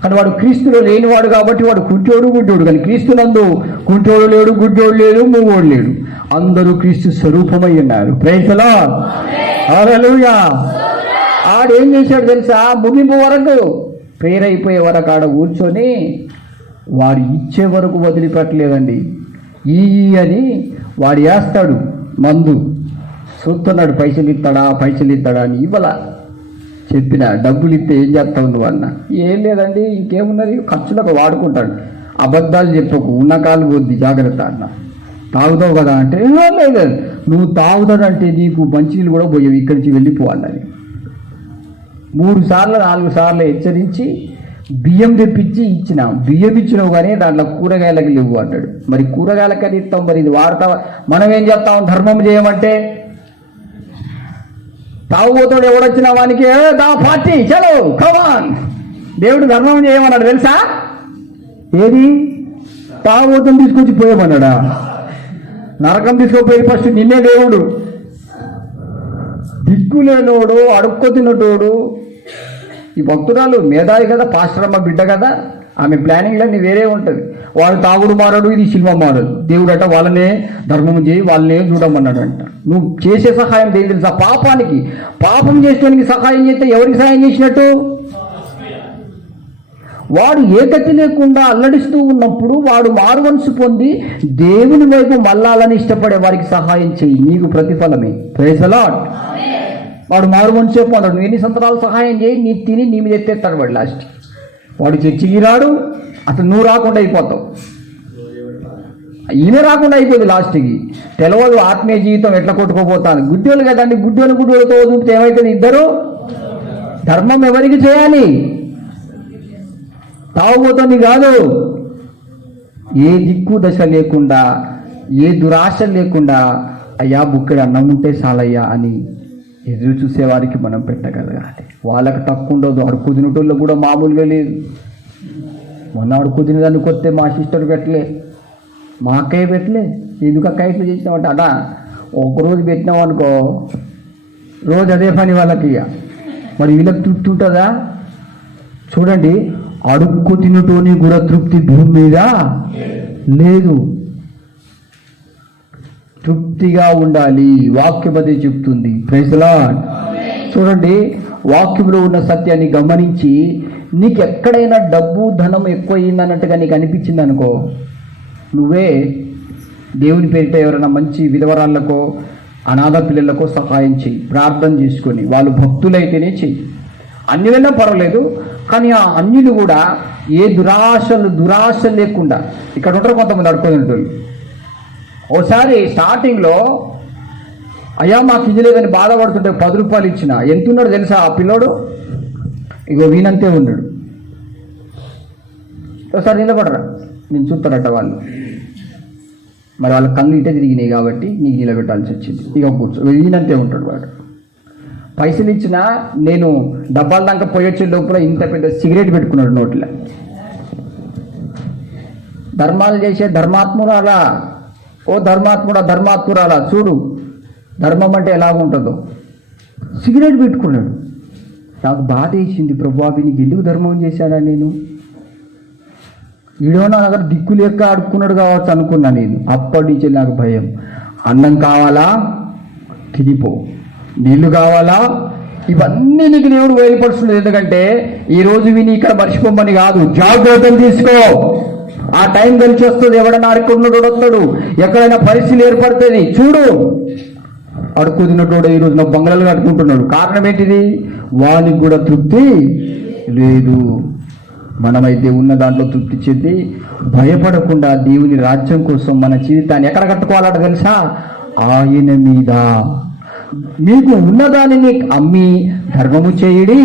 కానీ వాడు క్రీస్తులో లేనివాడు కాబట్టి వాడు గుడ్డోడు. కానీ క్రీస్తునందు కుంటోడు లేడు, గుడ్డోడు లేడు, మూగోడు లేడు. అందరూ క్రీస్తు స్వరూపమై ఉన్నారు. Praise the lord. హల్లెలూయా. ఆడేం చేశాడు తెలుసా? ముగింపు వరకు ప్రేయర్ అయిపోయే వరకు ఆడ కూర్చొని వాడు ఇచ్చే వరకు వదిలిపెట్టలేదండి. ఈ అని వాడు వేస్తాడు మందు, చూస్తున్నాడు పైసలు ఇస్తాడా అని. ఇవ్వాల చెప్పిన డబ్బులు ఇస్తే ఏం చేస్తావు నువ్వు అన్న. ఏం లేదండి, ఇంకేమున్నది, ఖర్చులకు వాడుకుంటాడు. అబద్ధాలు చెప్పకు, ఉన్న కాలు పోద్ది, జాగ్రత్త అన్న. తాగుతావు కదా అంటే లేదు, నువ్వు తాగుతాడంటే నీకు మంచినీళ్ళు కూడా పోయావు, ఇక్కడి నుంచి వెళ్ళిపోవాలని 3 సార్లు 4 సార్లు హెచ్చరించి బియ్యం తెప్పించి ఇచ్చిన. బియ్యం ఇచ్చినావు కానీ దాంట్లో కూరగాయలకి లేవు అన్నాడు. మరి కూరగాయలకని ఇస్తాం, మరి ఇది వాడతావా? మనం ఏం చేస్తాం? ధర్మం చేయమంటే తాగుబోతాడు ఎవడొచ్చినా వానికి దా పార్టీ చలో కమాన్. దేవుడు ధర్మం చేయమన్నాడు తెలుసా? ఏది? తాగుబోతుని తీసుకొచ్చి పోయమన్నాడా? నరకం తీసుకుపోయి ఫస్ట్ నిన్నే దేవుడు. దిక్కులేనోడు, అడుక్కో తిన్నటోడు. ఈ భక్తురాలు మేధావి కదా, పాస్టరమ్మ బిడ్డ కదా, ఆమె ప్లానింగ్లన్నీ వేరే ఉంటుంది. వాడు తాగుడు మారడు, ఇది సినిమా మారదు. దేవుడట వాళ్ళనే ధర్మం చేయి, వాళ్ళనే చూడమన్నాడంట. నువ్వు చేసే సహాయం దేని తెలుసా? పాపానికి. పాపం చేసేవానికి సహాయం చేస్తే ఎవరికి సహాయం చేసినట్టు? వాడు ఏకతి లేకుండా అల్లడిస్తూ ఉన్నప్పుడు వాడు మారుమనసు పొంది దేవుని వైపు మళ్ళాలని ఇష్టపడే వారికి సహాయం చెయ్యి, నీకు ప్రతిఫలమే. Praise the lord. వాడు మారుమనసే పొందాడు. నువ్వు ఎన్ని సంవత్సరాలు సహాయం చేయి, నీ తిని నీ మీద ఎత్తేస్తాడు వాడు. లాస్ట్ వాడు చర్చికి రాడు, అసలు నువ్వు రాకుండా అయిపోతావు. ఈయన రాకుండా అయిపోయింది లాస్ట్కి. తెలియదు ఆత్మీయ జీవితం ఎట్లా కొట్టుకోపోతాను. గుడ్డోలు కదండి, గుడ్డోలతో చూపితే ఏమవుతుంది? ఇద్దరు ధర్మం ఎవరికి చేయాలి? తాగుబోతుంది కాదు. ఏ దిక్కు దశ లేకుండా, ఏ దురాశ లేకుండా, అయ్యా బుక్కడి అన్నం ఉంటే చాలయ్యా అని ఎదురు చూసేవారికి మనం పెట్టగలగాలి. వాళ్ళకి తక్కువ ఉండదు. అడుక్కు తినటోళ్ళు కూడా మామూలుగా లేదు. మొన్న అడుక్కు తినేదానికి వస్తే మా సిస్టర్ పెట్టలే, మా అక్కయ్య పెట్టలే. ఎందుకు అక్క ఇట్లా చేసినామంటే అడా ఒకరోజు పెట్టినాం అనుకో, రోజు అదే పని వాళ్ళకి. మరి వీళ్ళకి తృప్తి ఉంటుందా? చూడండి, అడుక్కు తినటోని కూడా తృప్తి భూమి మీద లేదు. తృప్తిగా ఉండాలి. వాక్యం అదే చెప్తుంది. Praise the lord. చూడండి, వాక్యంలో ఉన్న సత్యాన్ని గమనించి నీకు ఎక్కడైనా డబ్బు ధనం ఎక్కువ అయిందన్నట్టుగా నీకు అనిపించింది అనుకో, నువ్వే దేవుని పేరిట ఎవరైనా మంచి విధవరాళ్ళకో అనాథ పిల్లలకో సహాయం చెయ్యి. ప్రార్థన చేసుకొని, వాళ్ళు భక్తులైతేనే చెయ్యి. అన్ని వెళ్ళినా పర్వాలేదు, కానీ ఆ అన్యులు కూడా ఏ దురాశ లేకుండా. ఇక్కడ ఉంటారు కొంతమంది అడుకోదంటోళ్ళు. ఓసారి స్టార్టింగ్లో అయ్యా మాకు ఇది లేదని బాధపడుతుంటే 10 రూపాయలు ఇచ్చిన. ఎంత ఉన్నాడు తెలుసా ఆ పిల్లోడు? ఇగో వీనంతే ఉన్నాడు. ఒకసారి నిలబడరా, నేను చూస్తారట వాళ్ళు. మరి వాళ్ళ కళ్ళు ఇటే తిరిగినాయి కాబట్టి నీకు నిలబెట్టాల్సి వచ్చింది. ఇక కూర్చో, వీనంతే ఉంటాడు వాడు. పైసలు ఇచ్చినా నేను డబ్బాల దాకా పోయొచ్చే లోపల ఇంత పెద్ద సిగరెట్ పెట్టుకున్నాడు నోట్లో. ధర్మాలు చేసే ధర్మాత్మురాలా, ఓ ధర్మాత్మురాలా చూడు ధర్మం అంటే ఎలాగుంటుందో. సిగరెట్ పెట్టుకున్నాడు. నాకు బాధ వేసింది, ప్రభు నీకు ఎందుకు ధర్మం చేశానా నేను? వీడో నా దగ్గర దిక్కు లేక అడుక్కున్నాడు కావచ్చు అనుకున్నా నేను. అప్పటి నుంచి నాకు భయం. అన్నం కావాలా? తినిపో. నీళ్లు కావాలా? ఇవన్నీ నీకు దేవుడు బయలుపరుస్తుంది. ఎందుకంటే ఈరోజు విని ఇక్కడ మర్చిపోమని కాదు, జాగ్రత్తలు తీసుకో. ఆ టైం కలిసి వస్తుంది. ఎవడన్నా అడుక్కున్నాడు వస్తాడు, ఎక్కడైనా పరిస్థితులు ఏర్పడుతుంది. చూడు, అడుక్కు తిన్నటోడు ఈరోజు నా బంగ్లాలు కట్టుకుంటున్నాడు. కారణం ఏంటిది? వానికి కూడా తృప్తి లేదు. మనమైతే ఉన్న దాంట్లో తృప్తి చెంది భయపడకుండా దేవుని రాజ్యం కోసం మన జీవితాన్ని ఎక్కడ కట్టుకోవాలంట తెలుసా? ఆయన మీద. మీకు ఉన్నదానిని అమ్మి ధర్మము చేయుడి,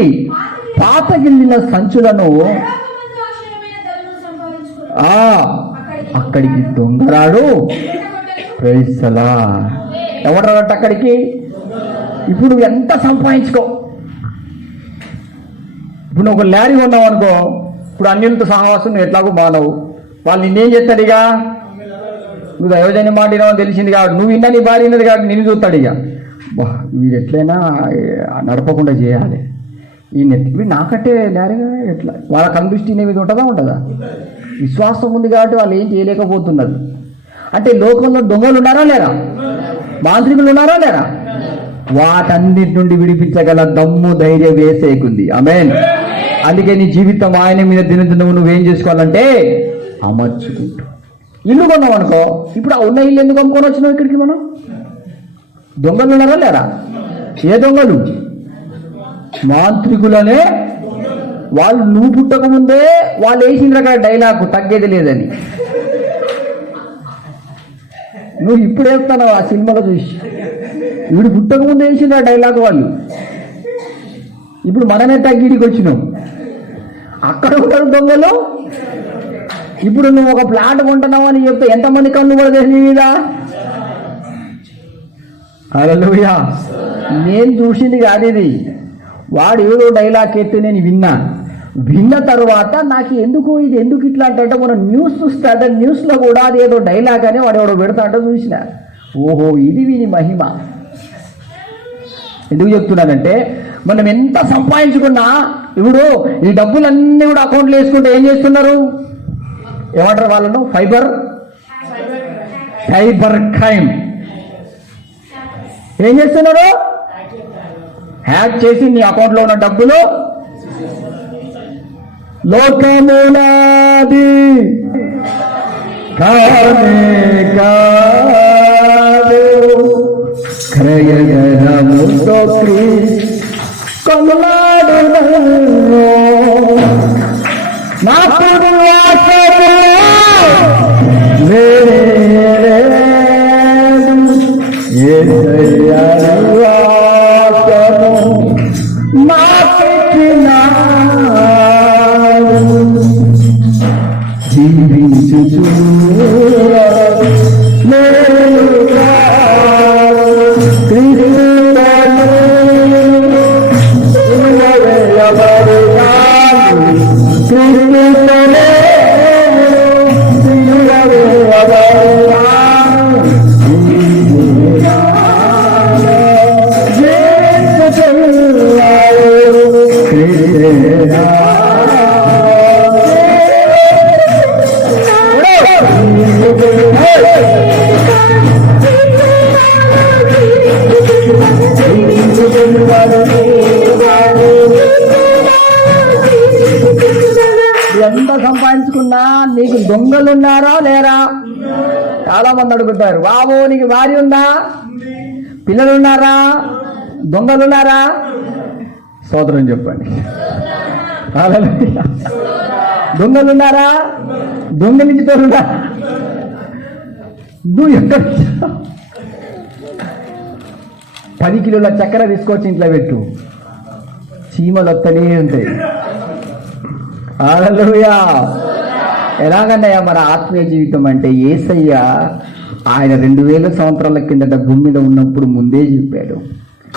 పాతగిల్లిన సంచులను అక్కడికి దొంగరాడు. Praise the lord. ఎవడరాడట అక్కడికి? ఇప్పుడు ఎంత సంపాదించుకో. ఇప్పుడు ఒక లారీ కొన్నావు అనుకో, ఇప్పుడు అన్యులతో సహవాసం నువ్వు ఎట్లాగో మానవు, వాళ్ళు నిన్నేం చేస్తాడు ఇక? నువ్వు దైవజన్యం మాటినావని తెలిసింది కాబట్టి, నువ్వు విన్నా నీ భార్య ఉన్నది కాబట్టి నిన్ను చూస్తాడు ఇక. వీడు ఎట్లయినా నడపకుండా చేయాలి, వీడు నాకంటే నేరుగా ఎట్లా, వాళ్ళ కనుదృష్టి మీద ఉంటుందా? విశ్వాసం ఉంది కాబట్టి వాళ్ళు ఏం చేయలేకపోతున్నారు. అంటే లోకంలో దొంగలు ఉన్నారా లేరా? మాంత్రికులు ఉన్నారా లేరా? వాటన్నిటి నుండి విడిపించగల దమ్ము ధైర్యం వేసేకుంది. ఆమేన్. అందుకే నీ జీవితం ఆయన మీద దినదినము నువ్వేం చేసుకోవాలంటే అమర్చుకుంటూ. ఇల్లు కొన్నాం అనుకో, ఇప్పుడు ఆ ఉన్న ఇల్లు ఎందుకు అమ్ముకొని వచ్చినావు ఇక్కడికి? మనం దొంగలు ఉన్నారా లేరా? ఏ దొంగలు? మాంత్రికులనే. వాళ్ళు నువ్వు పుట్టకముందే వాళ్ళు వేసిన రకాల డైలాగు తగ్గేది లేదని నువ్వు ఇప్పుడు వేస్తున్నావు ఆ సినిమాలో చూసి. వీడు పుట్టకముందే వేసిన డైలాగ్ వాళ్ళు. ఇప్పుడు మనమే తగ్గిడికి వచ్చినాం. అక్కడ ఉంటారు దొంగలు. ఇప్పుడు నువ్వు ఒక ప్లాట్ కొంటున్నావు అని చెప్తే ఎంతమంది కన్ను పడదేసి నీ మీద? హల్లెలూయా. నేను చూసింది కాదు ఇది, వాడు ఏదో డైలాగ్ ఎత్తే నేను విన్న తర్వాత నాకు ఇది ఎందుకు ఇట్లా అంటే మనం న్యూస్ చూస్తాడ, న్యూస్లో కూడా అది ఏదో డైలాగ్ అని వాడు ఎవడో పెడతాడ చూసిన. ఓహో, ఇది వీని మహిమ. ఎందుకు చెప్తున్నానంటే, మనం ఎంత సంపాదించుకున్నా ఇప్పుడు ఈ డబ్బులన్నీ కూడా అకౌంట్లో వేసుకుంటే ఏం చేస్తున్నారు? ఏమంటారు వాళ్ళను? Cyber crime. ఏం చేస్తున్నారు? హ్యాక్ చేసి నీ అకౌంట్లో ఉన్న డబ్బులు లోకమునాది కానే కాదు క్రయధనముతో కొనులాడు నాకు జీవించు ఎంత సంపాదించుకున్నా నీకు దొంగలున్నారా లేరా? చాలా మంది అడుగుతారు, బాబు నీకు భార్య ఉందా, పిల్లలున్నారా, దొంగలున్నారా? సోదరం చెప్పండి. దొంగలున్నారా? దొంగలించుతారున్నా? నువ్వు ఎక్కడ 10 కిలోల చక్కెర తీసుకొచ్చి ఇంట్లో పెట్టు, చీమలు వస్తూనే ఉంటాయి. హల్లెలూయా. ఎలాగన్నాయా మన ఆత్మీయ జీవితం అంటే? యేసయ్య ఆయన 2000 సంవత్సరాల కిందట భూమి మీద ఉన్నప్పుడు ముందే చెప్పాడు,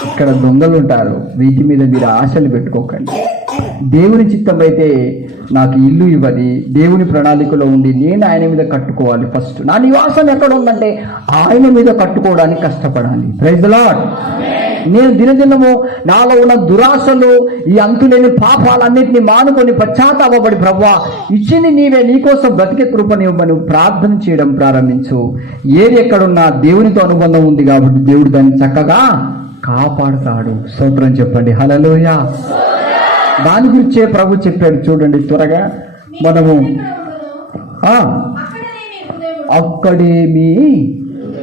ఇక్కడ దొంగలు ఉంటారు, వీటి మీద మీరు ఆశలు పెట్టుకోకండి. దేవుని చిత్తం అయితే నాకు ఇల్లు ఇవ్వది, దేవుని ప్రణాళికలో ఉండి నేను ఆయన మీద కట్టుకోవాలి. ఫస్ట్ నా నివాసం ఎక్కడ ఉందంటే ఆయన మీద కట్టుకోవడానికి కష్టపడాలి. Praise the lord. నేను దినదినము నాలో ఉన్న దురాశలు, ఈ అంతులేని పాపాలన్నింటినీ మానుకొని పశ్చాత్తాపపడి, ప్రభువా ఇచ్చింది నీవే, నీకోసం బ్రతికే కృపనివ్వమని ప్రార్థన చేయడం ప్రారంభించు. ఏది ఎక్కడున్నా దేవునితో అనుబంధం ఉంది కాబట్టి దేవుడు దాన్ని చక్కగా కాపాడుతాడు. స్తోత్రం చెప్పండి. హల్లెలూయా. దాని గురించే ప్రభు చెప్పాడు చూడండి. త్వరగా మనము అక్కడే మీ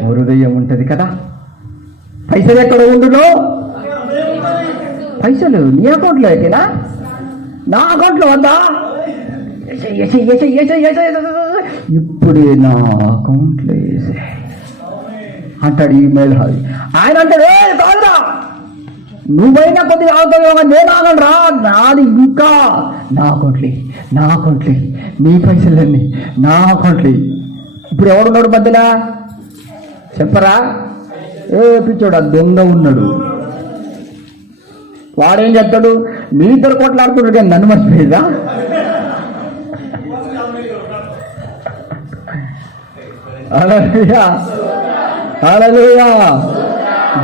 హృదయం ఉంటది కదా. పైసలు ఎక్కడ ఉండును? పైసలు నీ అకౌంట్లో అయితేనా? నా అకౌంట్లో వద్దా? ఇప్పుడే నా అకౌంట్లో వేసే అంటాడు ఈమెయిల్. ఆయన అంటాడు, కాదురా నువ్వైనా కొద్దిగా అవుతావేమో, నేను ఆగను రా, నాది ఇంకా నా అకౌంట్లే నీ పైసలన్నీ నా అకౌంట్లే. ఇప్పుడు ఎవడున్నాడు మధ్యలో చెప్పరా? ఏ పిచ్చోడు, దొంగ ఉన్నాడు. వాడేం చెప్తాడు? మీ ఇద్దరు కొట్లాడుతున్నాడు కానీ నన్ను మర్చిపోయిందా? హల్లెలూయా, హల్లెలూయా.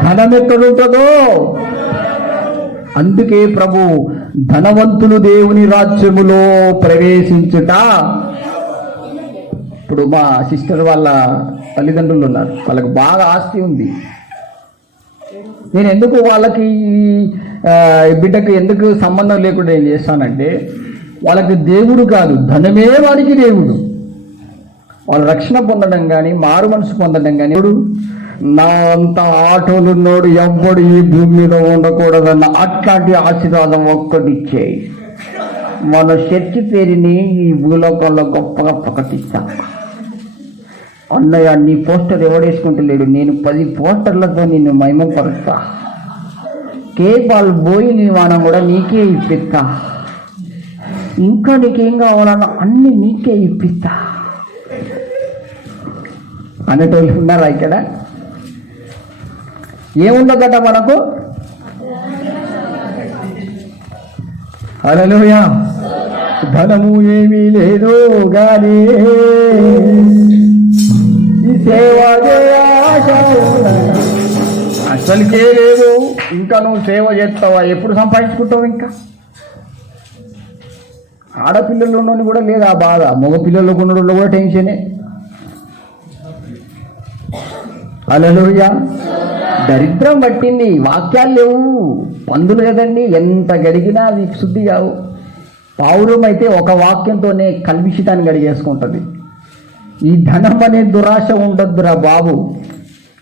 ధనం ఎక్కడుంటుందో అందుకే ప్రభు ధనవంతులు దేవుని రాజ్యములో ప్రవేశించుట. ఇప్పుడు మా సిస్టర్ వాళ్ళ తల్లిదండ్రులు ఉన్నారు, వాళ్ళకి బాగా ఆస్తి ఉంది. నేను ఎందుకు వాళ్ళకి ఈ బిడ్డకు ఎందుకు సంబంధం లేకుండా ఏం చేస్తానంటే, వాళ్ళకి దేవుడు కాదు, ధనమే వారికి దేవుడు. వాళ్ళు రక్షణ పొందడం కానీ మారు మనసు పొందడం కానీ, నా అంత ఆటోలున్నోడు ఎవ్వడు ఈ భూమి మీద ఉండకూడదన్న అట్లాంటి ఆశీర్వాదం ఒక్కటిచ్చేయి. మన చర్చి పేరుని ఈ భూలోకంలో గొప్పగా ప్రకటిస్తా. అన్నయ్య నీ పోస్టర్ ఎవడేసుకుంటలేడు, నేను 10 పోస్టర్లతో నిన్ను మహిమపరుస్తా. కేపాల్ పోయి నీ వానం కూడా నీకే ఇప్పిస్తా. ఇంకా నీకేం కావాలన్నా అన్ని నీకే ఇప్పిస్తా అనేటోళ్ళు ఉన్నారా ఇక్కడ? ఏముండదట మనకు? హల్లెలూయా. ధనము ఏమీ లేదు గానీ ఈ సేవ అసలుకే లేదు. ఇంకా నువ్వు సేవ చేస్తావా? ఎప్పుడు సంపాదించుకుంటావు? ఇంకా ఆడపిల్లలు ఉన్నోని కూడా లేదు ఆ బాధ, మగ పిల్లలకు ఉన్న కూడా టెన్షనే. హల్లెలూయా. దరిద్రం పట్టింది, వాక్యాలు లేవు, పందులు కదండి, ఎంత గడిగినా అవి శుద్ధి కావు. పావురం అయితే ఒక వాక్యంతోనే కల్పిషితాన్ని గడిగేసుకుంటుంది. ఈ ధనం అనే దురాశ ఉండొద్దురా బాబు.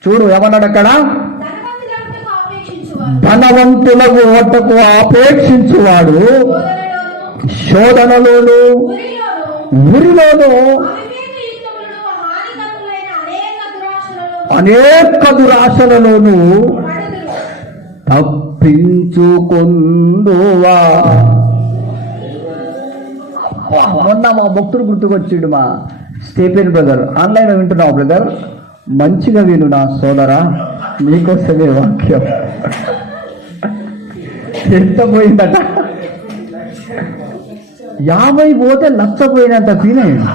చూడు ఏమన్నాడు అక్కడ, ధనవంతులకు వద్దకు ఆపేక్షించువాడు శోధనలోను ఊరిలోను అనేక దురాశలలోను తప్పించుకుందువా. మొన్న మా భక్తుడు గుర్తుకొచ్చాడు, మా స్టేపెన్ బ్రదర్. ఆన్లైన్లో వింటున్నావు బ్రదర్? మంచిగా విను నా సోదరా, నీకోసమే వాక్యం. ఎంత పోయిందట? 50 పోతే 1,00,000 పోయినంత ఫీల్ అయ్యింది.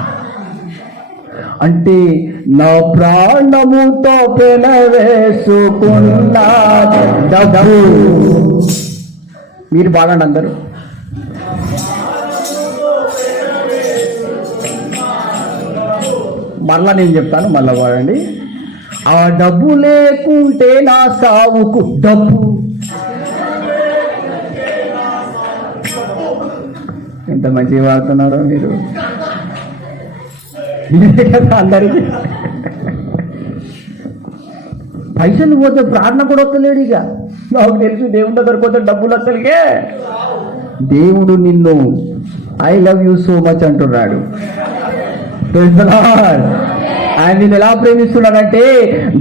అంటే నా ప్రాణముతో పెనవేసుకున్న డబ్బు. మీరు పాడండి అందరూ. మళ్ళా నేను చెప్తాను, మళ్ళా పాడండి. ఆ డబ్బు లేకుంటే నా సావుకు డబ్బు. ఎంత మంచిగా వాడుతున్నారో మీరు. ఇదే కదా అందరికీ. పైసలు పోతే ప్రార్థన కూడా వస్తలేడు. ఇక నాకు తెలుసు దేవుని దగ్గర పోతే డబ్బులు వస్తలికే. దేవుడు నిన్ను I love you so much అంటున్నాడు. ఆయన నిన్ను ఎలా ప్రేమిస్తున్నాడంటే,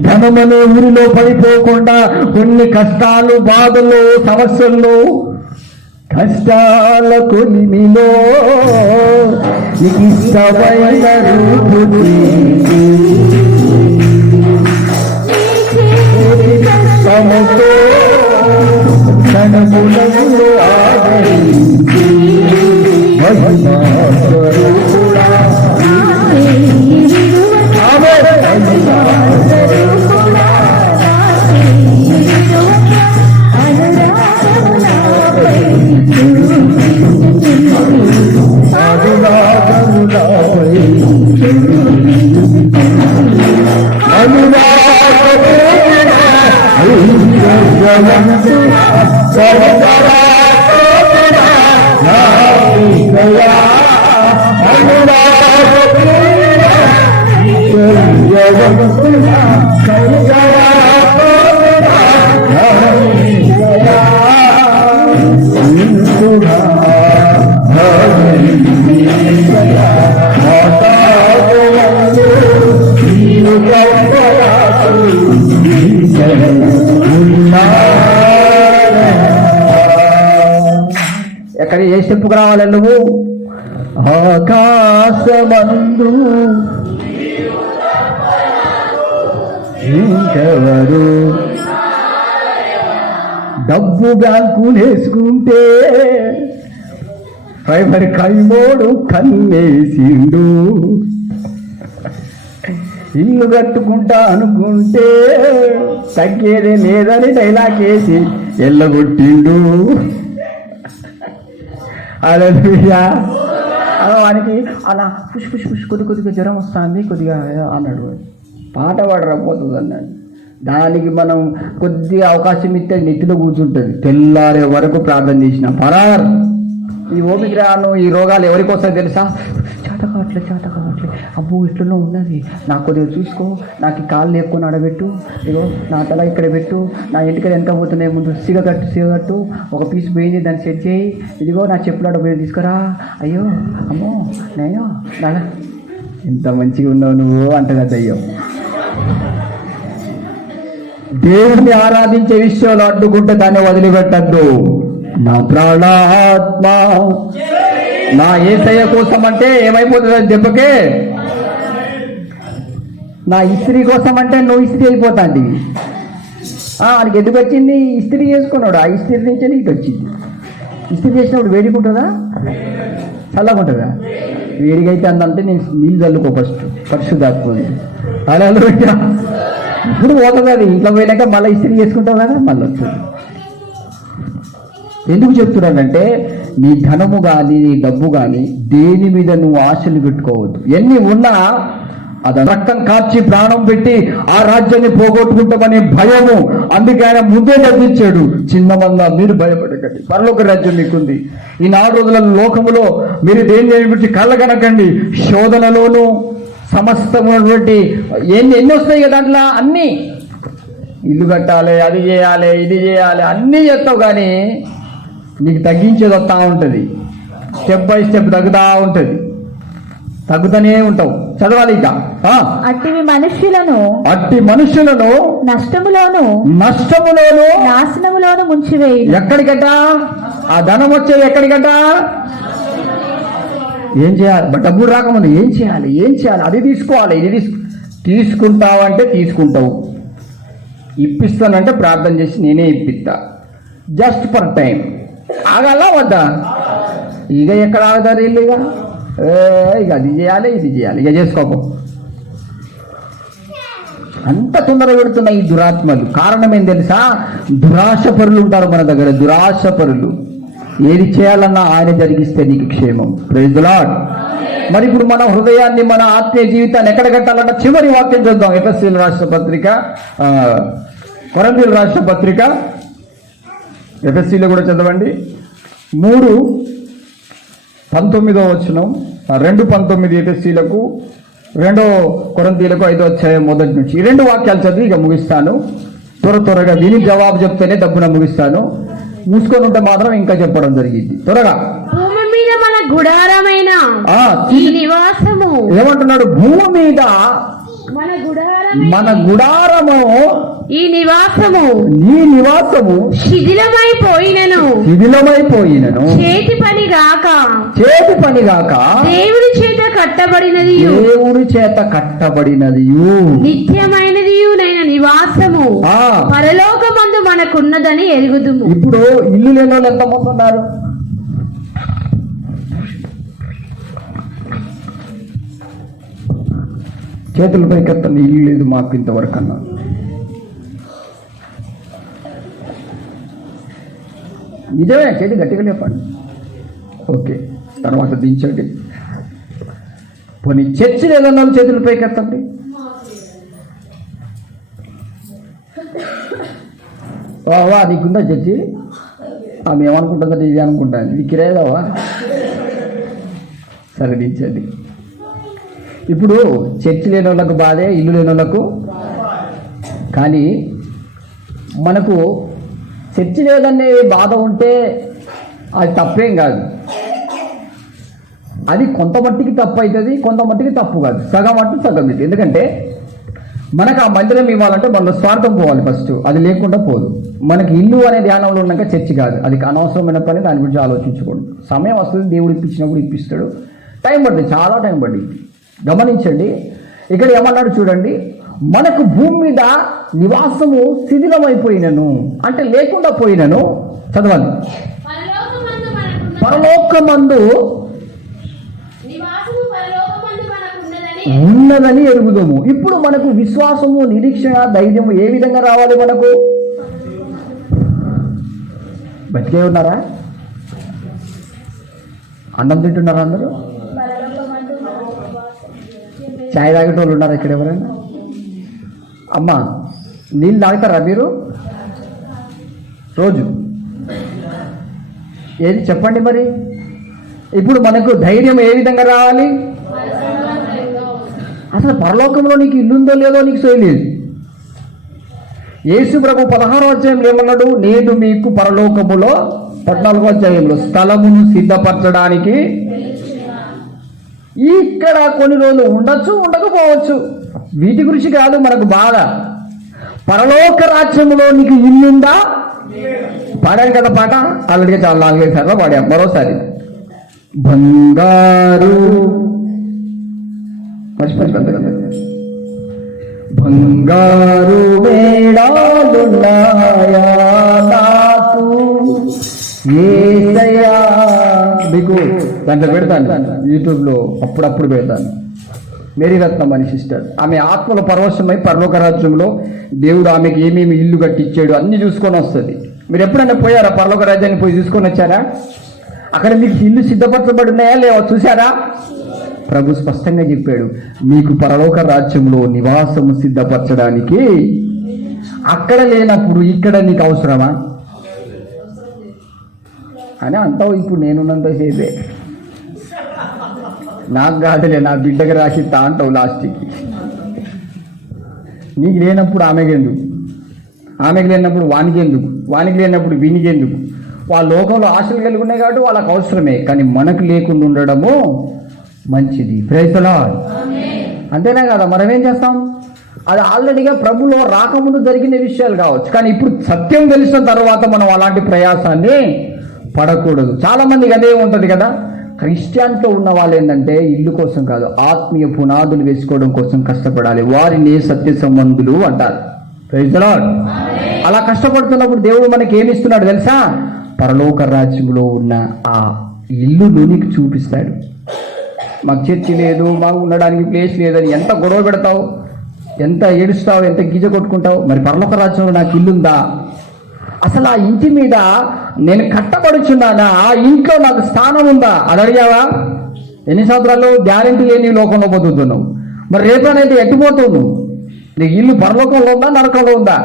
ధనమనే ఊరిలో పడిపోకుండా కొన్ని కష్టాలు, బాధలు, సమస్యల్లో, కష్టాల కొలిమిలో ఇష్టమైన సమతో ధనములను ఆదరించి ఎక్కడ ఏ స్టెప్పుకు రావాలి నువ్వు? ఆకాశమందు ఇంకెవరు డబ్బు బ్యాంకులేసుకుంటే ప్రైమరీ కైమోడు కన్నేసిండు. ఇల్లు కట్టుకుంటా అనుకుంటే తగ్గేదే లేదని డైలాగ్ వేసి ఎల్లగొట్టిండు. హల్లెలూయా. వానికి అలా పుష్ పుష్ పుష్ కొద్దిగా జ్వరం వస్తుంది కొద్దిగా అన్నాడు. పాట పాడకపోతుంది అన్నాడు. దానికి మనం కొద్దిగా అవకాశం ఇస్తే నెత్తిలో కూర్చుంటుంది. తెల్లారే వరకు ప్రార్థన చేసిన పరార్. ఈ ఓమిగ్రాను ఈ రోగాలు ఎవరికి వస్తాయి తెలుసా? చేత కావట్లే అబ్బో ఇట్లలో ఉన్నది, నాకు కొద్దిగా చూసుకో, నాకు ఈ కాళ్ళు ఎక్కువ నడబెట్టు, ఇగో నా తల ఇక్కడ పెట్టు, నా ఇంటికి ఎంత పోతున్నాయి ముందు సిగగట్టు, ఒక పీస్ పోయింది దాన్ని సెట్ చేయి, ఇదిగో నా చెప్పులాడ పోయి తీసుకురా, అయ్యో అమ్మో నేను నాన్న ఎంత మంచిగా ఉన్నావు నువ్వు అంటగా దయ్యం. దేవుడిని ఆరాధించే విషయంలో అడ్డుకుంటే దాన్ని వదిలిపెట్టద్దు. నా ప్రాణాత్మ నా యేసయ్య కోసం అంటే ఏమైపోతుంది దెబ్బకే? నా ఇస్త్రీ కోసం అంటే నువ్వు ఇస్త్రీ అయిపోతాండి. వాడికి ఎందుకు వచ్చింది? ఇస్త్రీ చేసుకున్నాడు, ఆ ఇస్త్రీ నుంచే నీకు వచ్చింది. ఇస్త్రీ చేసినప్పుడు వేడిగా ఉంటుందా చల్లగా ఉంటుందా? వేడిగా అయితే అందంటే నేను నీళ్ళు చల్లుకో ఫస్ట్ పరిశుద్ధాత్మ. అలా ఇప్పుడు పోతుంది అది, ఇంట్లో పోయినాక మళ్ళీ ఇస్త్రీ చేసుకుంటావు కదా మళ్ళీ వస్తుంది. ఎందుకు చెప్తున్నానంటే నీ ధనము కానీ నీ డబ్బు కానీ దేని మీద నువ్వు ఆశలు పెట్టుకోవద్దు. ఎన్ని ఉన్నా అది రక్తం కార్చి ప్రాణం పెట్టి ఆ రాజ్యాన్ని పోగొట్టుకుంటామనే భయము. అందుకే ఆయన ముందే గర్దించాడు, చిన్నమంగా మీరు భయపడకండి, పరలోక రాజ్యం మీకుంది. ఈ 4 రోజుల లోకములో మీరు దేని గురించి కళ్ళగనకండి. శోధనలోను సమస్తమైనటువంటి ఎన్ని వస్తాయి కదా దాంట్లో అన్నీ. ఇల్లు కట్టాలి, అది చేయాలి, ఇది చేయాలి, అన్నీ చేస్తావు కానీ నీకు తగ్గించేది వస్తూ ఉంటుంది. స్టెప్ బై స్టెప్ తగ్గుతూనే ఉంటావు. చదవాలి ఇక. అట్టి మనుష్యులను నష్టములోను నాశనములోను ముంచివేయి. ఎక్కడికట ఆ ధనం వచ్చేది? ఎక్కడికట? ఏం చేయాలి? డబ్బులు రాకముందు ఏం చేయాలి? అది తీసుకోవాలి, ఇది తీసుకుంటావంటే తీసుకుంటావు, ఇప్పిస్తానంటే ప్రార్థన చేసి నేనే ఇప్పిస్తా. Just for time. ఆగాల వద్దా? ఇక ఎక్కడ ఆగుతారు వీళ్ళు? ఇక అది చేయాలి, ఇది చేయాలి, ఇక చేసుకోపో. అంత తొందర పెడుతున్నాయి ఈ దురాత్మలు. కారణం ఏం తెలుసా? దురాశపరులు ఉంటారు మన దగ్గర, దురాశపరులు. ఏది చేయాలన్నా ఆయన జరిగిస్తే నీకు క్షేమం. Praise the lord. మరి ఇప్పుడు మన హృదయాన్ని, మన ఆత్మీయ జీవితాన్ని ఎక్కడ కట్టాలన్న చివరి వాక్యం చూద్దాం. ఎఫెసీయుల రాష్ట్ర పత్రిక, కొరింథీయుల రాష్ట్ర పత్రిక, ఎఫెసీలో కూడా చదవండి. 3:19 వచనం, 2:19 ఎఫెసీలకు, 2 కొరింథీయులకు 5వ అధ్యాయం మొదటి నుంచి ఈ 2 వాక్యాలు చదివి ఇక ముగిస్తాను. త్వరగా విని జవాబు చెప్తేనే దబ్బున ముగిస్తాను. మూసుకొని ఉంటే మాత్రం ఇంకా చెప్పడం జరిగింది. త్వరగా. భూమి మీద మన గుడారమైన ఈ నివాసము. ఏమంటున్నాడు? భూమి మీద మన గుడారము, ఈ నివాసము, నీ నివాసము శిథిలమైపోయినను చేతి పని గాక దేవుడి చేత కట్టబడినది నిత్యమైనది నివాసము పరలోకమందు మనకున్నదని ఎరుగుదుము. ఇప్పుడు ఇల్లు లేని వాళ్ళు ఎంతమంది ఉన్నారు? చేతుల పైకెత్తండి. ఇల్లు లేదు మాకు ఇంతవరకు అన్నా. నిజమే, చేతి గట్టిగా లేపండి. ఓకే, తర్వాత దించండి. పోనీ చర్చి లేదన్నా చేతుల పైకెత్తండి. వా నీకుందా చర్చి? ఆమె ఏమనుకుంటుందంటే ఇది అనుకుంటాను, ఇది కిరాయిదావా? సరే దించండి. ఇప్పుడు చర్చి లేని వాళ్ళకు బాధే, ఇల్లు లేని వాళ్ళకు. కానీ మనకు చర్చి లేదనే బాధ ఉంటే అది తప్పేం కాదు. అది కొంతమట్టికి తప్పు అవుతుంది, కొంతమట్టికి తప్పు కాదు. సగం అంటూ సగం ఇది. ఎందుకంటే మనకు ఆ మందిరం ఇవ్వాలంటే మనలో స్వార్థం పోవాలి ఫస్ట్. అది లేకుండా పోదు. మనకి ఇల్లు అనే ధ్యానంలో ఉన్నాక చర్చి కాదు. అది అనవసరమైన పని. దాని గురించి ఆలోచించుకోండి. సమయం వస్తుంది, దేవుడు ఇప్పించినప్పుడు ఇప్పిస్తాడు. టైం పడుతుంది, చాలా టైం పడింది. గమనించండి. ఇక్కడ ఏమన్నాడు చూడండి. మనకు భూమి మీద నివాసము శిథిలమైపోయినను అంటే లేకుండా పోయినను. చదవాలి. పరలోకమందు ఉన్నదని ఎరుగుదము. ఇప్పుడు మనకు విశ్వాసము, నిరీక్షణ, ధైర్యము ఏ విధంగా రావాలి? మనకు బతికే ఉన్నారా? అన్నం తింటున్నారా అందరూ? ఛాయ్ తాగేటోళ్ళు ఉన్నారా ఇక్కడ ఎవరైనా? అమ్మా, నీళ్ళు తాగుతారా మీరు రోజు? ఏది చెప్పండి మరి. ఇప్పుడు మనకు ధైర్యం ఏ విధంగా రావాలి? అసలు పరలోకంలో నీకు ఇల్లు ఉందో లేదో నీకు తెలియదు. యేసు ప్రభు 16వ అధ్యాయంలో ఏమన్నాడు? నేను మీకు పరలోకములో 14వ అధ్యాయంలో స్థలమును సిద్ధపరచడానికి. ఇక్కడ కొన్ని రోజులు ఉండొచ్చు, ఉండకపోవచ్చు. వీటి గురించి కాదు మనకు బాధ. పరలోక రాజ్యములో నీకు ఇల్లుందా? పాడాను కదా పాట, ఆల్రెడీ చాలా 4-5 సార్లు పాడాం. మరోసారి బంగారు బంగారు మేడాలున్నాయా నాకు యేసయ్యా. మీకు దాంట్లో పెడతాను, యూట్యూబ్లో అప్పుడప్పుడు పెడతాను. మేరీ రత్నం అని సిస్టర్, ఆమె ఆత్మల పరవశమై పరలోక రాజ్యంలో దేవుడు ఆమెకి ఏమేమి ఇల్లు కట్టించాడు అన్ని చూసుకొని వస్తుంది. మీరు ఎప్పుడైనా పోయారా? పరలోక రాజ్యాన్ని పోయి చూసుకొని వచ్చారా? అక్కడ మీకు ఇల్లు సిద్ధపరచబడి ఉన్నాయా లేవో చూసారా? ప్రభు స్పష్టంగా చెప్పాడు, మీకు పరలోక రాజ్యంలో నివాసము సిద్ధపరచడానికి. అక్కడ లేనప్పుడు ఇక్కడ నీకు అవసరమా అని అంటావు. ఇప్పుడు నేనున్నంత సేపే నాకు కాదులే, నా బిడ్డకు రాసిస్తా అంటావు లాస్ట్కి. నీకు లేనప్పుడు ఆమెకెందుకు? ఆమెకు లేనప్పుడు వానికెందుకు? వానికి లేనప్పుడు వీనికెందుకు? వాళ్ళ లోకంలో ఆశలు కలిగి ఉన్నాయి కాబట్టి వాళ్ళకి అవసరమే, కానీ మనకు లేకుండా ఉండడము మంచిది. Praise the lord. అంతేనా కదా? మనం ఏం చేస్తాం? అది ఆల్రెడీగా ప్రభులో రాకముందు జరిగిన విషయాలు కావచ్చు, కానీ ఇప్పుడు సత్యం తెలిసిన తర్వాత మనం అలాంటి ప్రయాసాన్ని పడకూడదు. చాలా మందికి అదే ఉంటుంది కదా. క్రిస్టియన్తో ఉన్న వాళ్ళు ఏంటంటే ఇల్లు కోసం కాదు, ఆత్మీయ పునాదులు వేసుకోవడం కోసం కష్టపడాలి. వారిని సత్య సంబంధులు అంటారు. Praise the lord. అలా కష్టపడుతున్నప్పుడు దేవుడు మనకి ఏమి ఇస్తున్నాడు తెలుసా? పరలోక రాజ్యంలో ఉన్న ఆ ఇల్లును నీకు చూపిస్తాడు. మాకు చర్చి లేదు, మాకు ఉండడానికి ప్లేస్ లేదని ఎంత గొడవ పెడతావు, ఎంత ఏడుస్తావు, ఎంత గీజ కొట్టుకుంటావు. మరి పరలోక రాజ్యంలో నాకు ఇల్లుందా? అసలు ఆ ఇంటి మీద నేను కట్టబడుచున్నానా? ఆ ఇంట్లో నాకు స్థానం ఉందా? అది అడిగావా? ఎన్ని సంవత్సరాలు గ్యారెంటీ లేని లోకంలో బతుకుతున్నావు. మరి రేపనైతే ఎట్టిపోతావు నువ్వు? నీకు ఇల్లు పరలోకంలో ఉందా, నరకంలో ఉందా?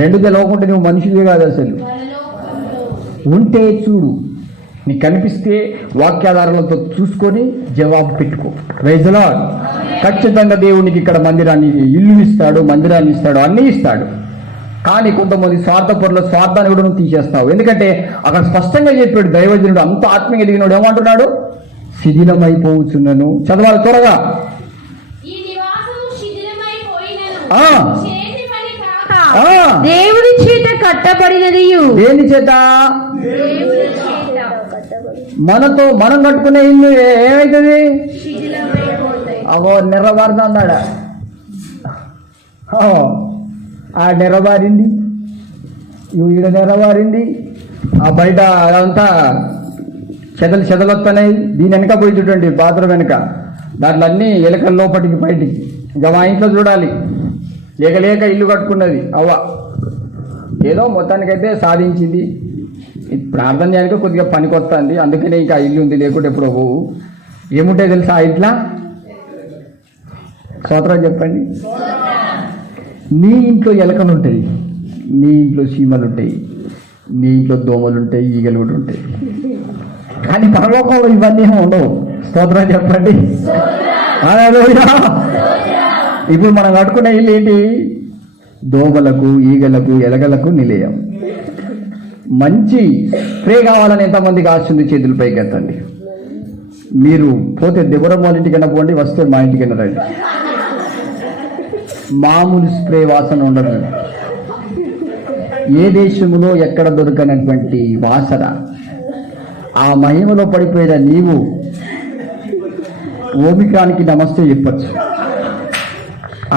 రెండుగా లోకుంటే నువ్వు మనిషివే కాదు. అసలు ఉంటే చూడు, నీకు కనిపిస్తే వాక్యాధారాలతో చూసుకొని జవాబు పెట్టుకో. Praise the lord. ఖచ్చితంగా దేవునికి ఇక్కడ మందిరాన్ని, ఇల్లు ఇస్తాడు, మందిరాన్ని ఇస్తాడు, అన్నీ ఇస్తాడు. కానీ కొంతమంది స్వార్థపరుల స్వార్థాన్ని కూడా నువ్వు తీసేస్తావు. ఎందుకంటే అక్కడ స్పష్టంగా చెప్పాడు దైవజనుడు, అంత ఆత్మీయ ఎదిగినాడు. ఏమంటున్నాడు? శిథిలమైపోవచ్చున్నాను. చదవాలి త్వరగా. దేవుని చేత కట్టబడినది. దేని చేత? మనతో మనం కట్టుకునే ఇల్లు ఏమైతుంది? అవో నెర్రబారుదా అన్నాడా? ఆ నెర్రబారింది, ఈడ నెర్రబారింది, ఆ బయట అదంతా చెదలు వస్తున్నాయి. దీని వెనక పోయి చూడండి, బాత్రూమ్ వెనక, దాంట్లో అన్నీ ఎలకల లోపటికి బయటికి. ఇంకా మా ఇంట్లో చూడాలి, లేక ఇల్లు కట్టుకున్నది అవ్వ. ఏదో మొత్తానికైతే సాధించింది. ప్రార్థన చేయడానికి కొద్దిగా పనికి వస్తుంది, అందుకనే ఇంకా ఇల్లు ఉంది, లేకుంటే ఎప్పుడో పోవు. ఏముంటాయి తెలుసా ఇట్లా? స్తోత్రం చెప్పండి. నీ ఇంట్లో ఎలకలు ఉంటాయి, నీ ఇంట్లో చీమలు ఉంటాయి, నీ ఇంట్లో దోమలు ఉంటాయి, ఈగలు కూడా ఉంటాయి. కానీ పరలోకంలో ఇవన్నీ ఉండవు. స్తోత్రం చెప్పండి. ఇప్పుడు మనం కట్టుకునే ఇల్లు ఏంటి? దోమలకు, ఈగలకు, ఎలగలకు నిలయం. మంచి స్ప్రే కావాలని ఎంతమందికి ఆశ ఉంది? చేతుల పైకి ఎత్తండి. మీరు పోతే దెబ్బరం వాళ్ళ ఇంటికైనా పోండి, వస్తే మా ఇంటికైనా రండి. మామూలు స్ప్రే వాసన ఉండదు. ఏ దేశంలో ఎక్కడ దొరకనటువంటి వాసన. ఆ మహిమలో పడిపోయిన నీవు ఓమికానికి నమస్తే చెప్పచ్చు.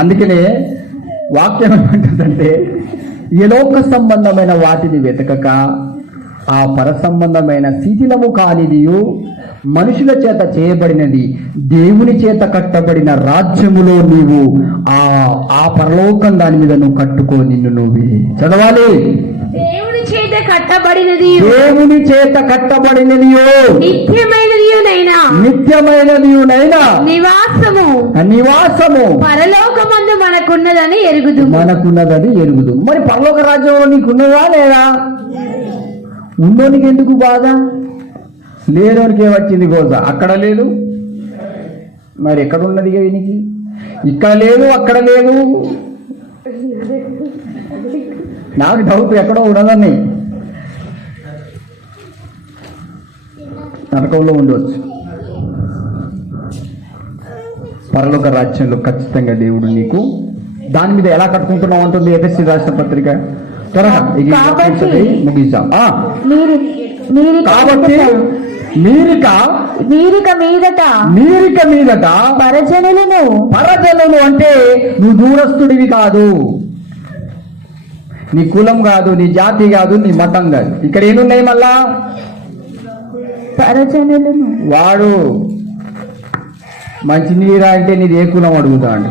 అందుకనే వాక్యం ఏమంటుందంటే, ఈ లోక సంబంధమైన వాటిని వెతకక ఆ పర సంబంధమైన శిథిలము కానిదియు మనుషుల చేత చేయబడినది, దేవుని చేత కట్టబడిన రాజ్యములో నీవు ఆ పరలోకం దాని మీద నువ్వు కట్టుకో, నిన్ను నువ్వే. చదవాలి. దేవుని చేత కట్టబడినది, దేవుని చేత కట్టబడినదియో, నిత్యమైనదియునైనా నివాసము పరలోకమందు మనకున్నదని ఎరుగుదు. మరి పరలోక రాజ్యంలో నీకున్నదా లేదా? ఉన్నోనికి ఎందుకు బాధ? లేనోనికి ఏమొచ్చింది గోజ? అక్కడ లేదు, మరి ఎక్కడ ఉన్నది వీనికి? ఇక్కడ లేదు, అక్కడ లేదు. నాకు డౌట్ ఎక్కడో ఉన్నదని. నరకంలో ఉండవచ్చు. పరలోక రాజ్యంలో ఖచ్చితంగా దేవుడు నీకు దాని మీద ఎలా కట్టుకుంటున్నావు అంటుంది ఎఫెసీ రాసిన పత్రిక. త్వరగా ముగిస్తాం. కాబట్టి మీరిక మీదట పరజనులు అంటే నువ్వు దూరస్తుడివి కాదు, నీ కులం కాదు, నీ జాతి కాదు, నీ మతం కాదు. ఇక్కడ ఏమున్నాయి మళ్ళా? పరజనులను. వాడు మంచినీరా అంటే నీది ఏ కులం అడుగుతాడు.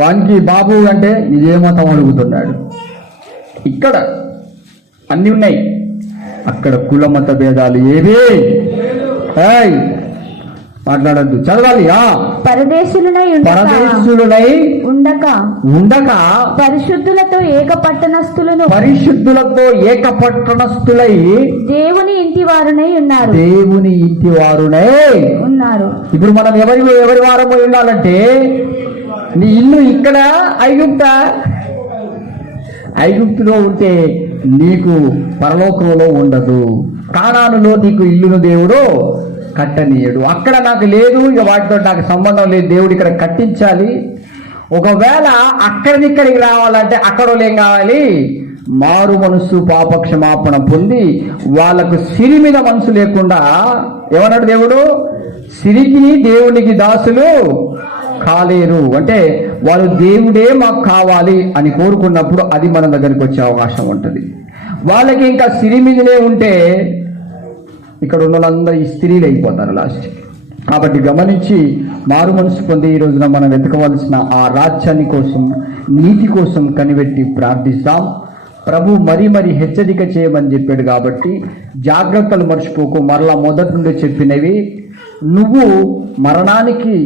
వానికి బాబు అంటే నీదే మతం అడుగుతున్నాడు. ఇక్కడ అన్ని ఉన్నాయి, అక్కడ కుల మత భేదాలు ఏవే మాట్లాడద్దు. చదవాలి. పరదేశులనై ఉండక పరిశుద్ధులతో ఏకపట్టణస్థులై దేవుని ఇంటి వారునై ఉన్నారు. ఇప్పుడు మనం ఎవరి వారమై ఉండాలంటే, నీ ఇల్లు ఇక్కడ ఐగుప్తులో ఉంటే నీకు పరలోకంలో ఉండదు. కానానులో నీకు ఇల్లును దేవుడు కట్టనీయడు. అక్కడ నాకు లేదు, ఇక వాటితో నాకు సంబంధం లేదు, దేవుడు ఇక్కడ కట్టించాలి. ఒకవేళ ఇక్కడికి రావాలంటే అక్కడ ఏం కావాలి? మారు మనస్సు, పాపక్షమాపణ పొంది వాళ్ళకు సిరి మీద మనసు లేకుండా, ఏమన్నాడు దేవుడు? సిరికి దేవునికి దాసులు కాలేరు. అంటే వాళ్ళు దేవుడే మాకు కావాలి అని కోరుకున్నప్పుడు అది మన దగ్గరికి వచ్చే అవకాశం ఉంటుంది. వాళ్ళకి ఇంకా సిరి మీదనే ఉంటే ఇక్కడ ఉన్న వాళ్ళందరూ ఈ స్త్రీలు అయిపోతారు లాస్ట్. కాబట్టి గమనించి మారు మనసు పొంది ఈ రోజున మనం వెతకవలసిన ఆ రాజ్యాన్ని కోసం, నీతి కోసం కనిపెట్టి ప్రార్థిస్తాం. ప్రభు మరీ హెచ్చరిక చేయమని చెప్పాడు కాబట్టి జాగ్రత్తలు మర్చిపోకు. మరలా మొదటి నుండి చెప్పినవి, నువ్వు మరణానికి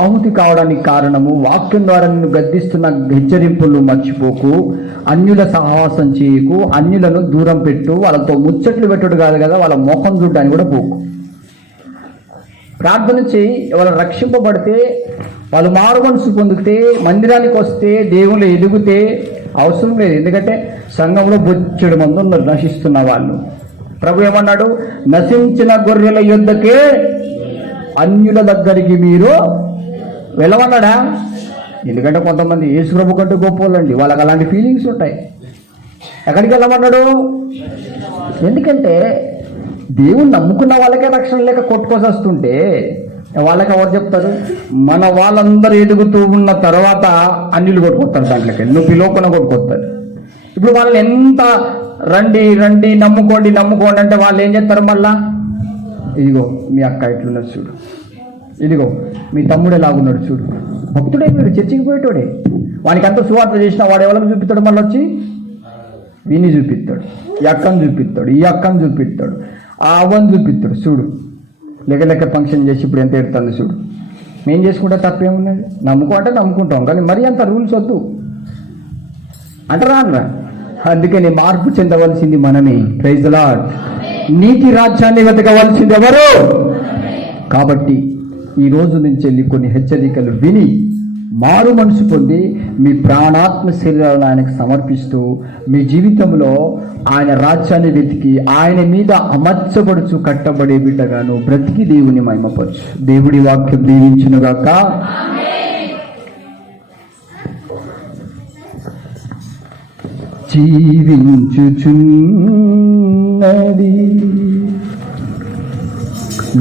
ఆహుతి కావడానికి కారణము వాక్యం ద్వారా నిన్ను గద్దిస్తున్న హెచ్చరింపులు మర్చిపోకు. అన్యుల సహవాసం చేయకు, అన్యులను దూరం పెట్టు. వాళ్ళతో ముచ్చట్లు పెట్టుడు కాదు కదా, వాళ్ళ మోహం చూడడానికి కూడా పోకు. ప్రార్థన చేయి. వాళ్ళు రక్షింపబడితే, వాళ్ళు మారు మనసు పొందితే, మందిరానికి వస్తే, దేవుళ్ళు ఎదుగుతే అవసరం లేదు. ఎందుకంటే సంఘంలో బొచ్చెడు మంది ఉన్నారు నశిస్తున్న వాళ్ళు. ప్రభు ఏమన్నాడు? నశించిన గొర్రెల యొద్దకే అన్యుల దగ్గరికి మీరు వెళ్ళమన్నాడా? ఎందుకంటే కొంతమంది యేసు ప్రభు కంటే గొప్ప వాళ్ళండి, వాళ్ళకి అలాంటి ఫీలింగ్స్ ఉంటాయి. ఎక్కడికి వెళ్ళమన్నాడు? ఎందుకంటే దేవుని నమ్ముకున్న వాళ్ళకే రక్షణ లేక కొట్టుకోసి వస్తుంటే వాళ్ళకి ఎవరు చెప్తారు? మన వాళ్ళందరూ ఎదుగుతూ ఉన్న తర్వాత అన్యులు కొట్టుకొస్తారు, దాంట్లోకి నువ్వు పిలువకుండా కొట్టుకొస్తారు. ఇప్పుడు వాళ్ళని ఎంత రండి నమ్ముకోండి అంటే వాళ్ళు ఏం చేస్తారు? మళ్ళా ఇదిగో మీ అక్క ఇట్లున్నది చూడు, ఇదిగో మీ తమ్ముడు ఎలాగున్నాడు చూడు. భక్తుడే వీడు, చర్చికి పోయేటోడే. వానికి అంత సువార్త చేసినా వాడు ఎవరికి చూపిస్తాడు? మళ్ళీ వచ్చి వీని చూపిస్తాడు, ఈ అక్కను చూపిస్తాడు, ఈ అక్కను చూపిస్తాడు, ఆ అవ్వని చూపిస్తాడు. చూడు లెక్క ఫంక్షన్ చేసి ఇప్పుడు ఎంత ఎడుతుంది చూడు. మేము చేసుకుంటే తప్పేమున్నది? నమ్ముకుంటాం, కానీ మరీ అంత రూల్స్ వద్దు అంటారా? అందుకని మార్పు చెందవలసింది మనమే. Praise the lord. నీతి రాజ్యాన్ని వెతకవలసింది ఎవరు? కాబట్టి ఈ రోజు నుంచి వెళ్ళి కొన్ని హెచ్చరికలు విని మారు మనసు పొంది మీ ప్రాణాత్మ శరీరాలను ఆయనకు సమర్పిస్తూ మీ జీవితంలో ఆయన రాజ్యాన్ని వెతికి ఆయన మీద అమర్చబడుచు కట్టబడే బిడ్డగాను బ్రతికి దేవుని మహిమపరచు. దేవుడి వాక్యం దీవించునుగాక. జీవించుచున్నది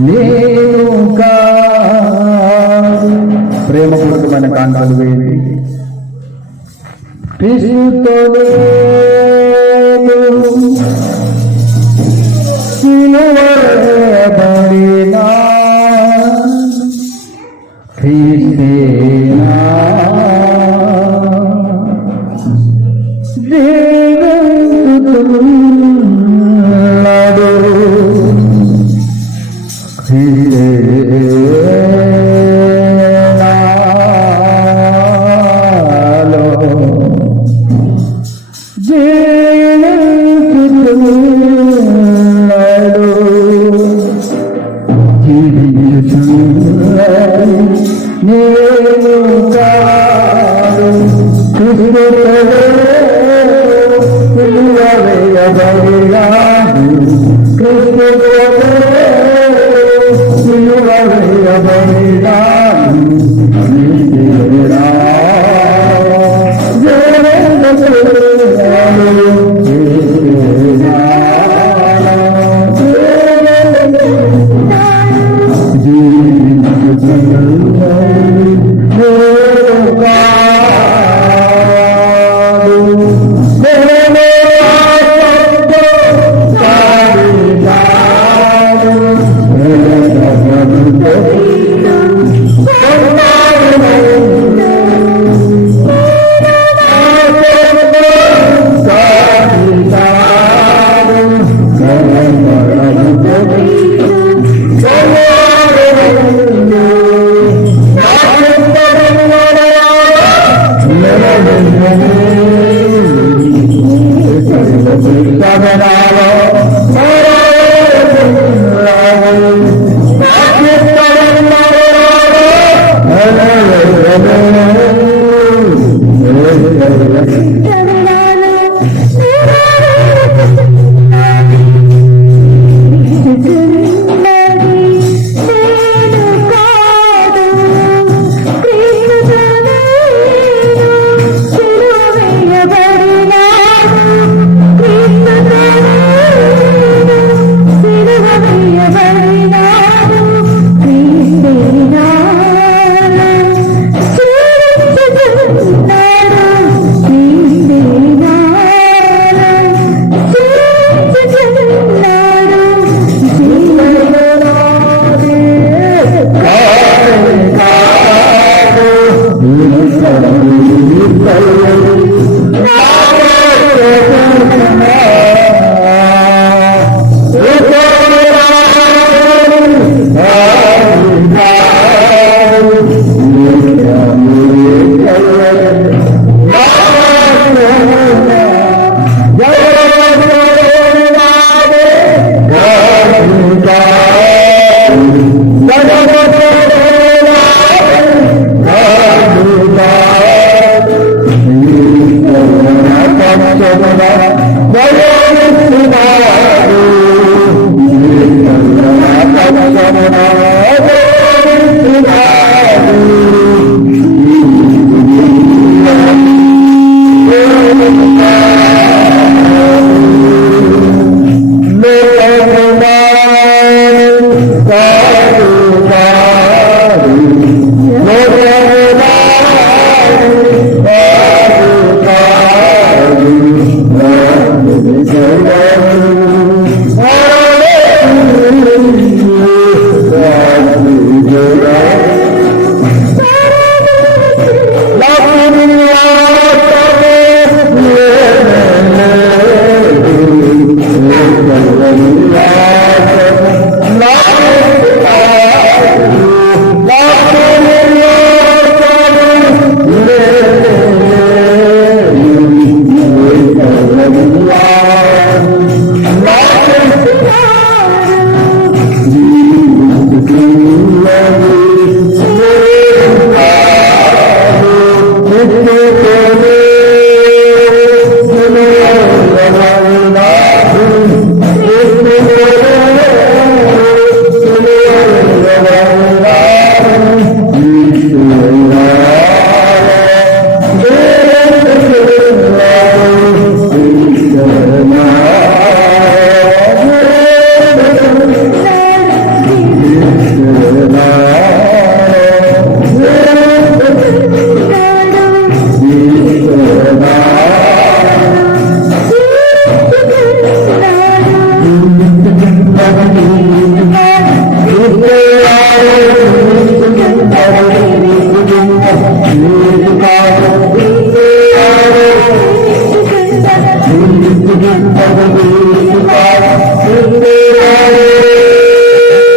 నేను ప్రేమపూర్వకమైన కాంతాలు వేయండి. క్రీస్తుతో నాలో జీవించుచున్నాడు నేను కాదు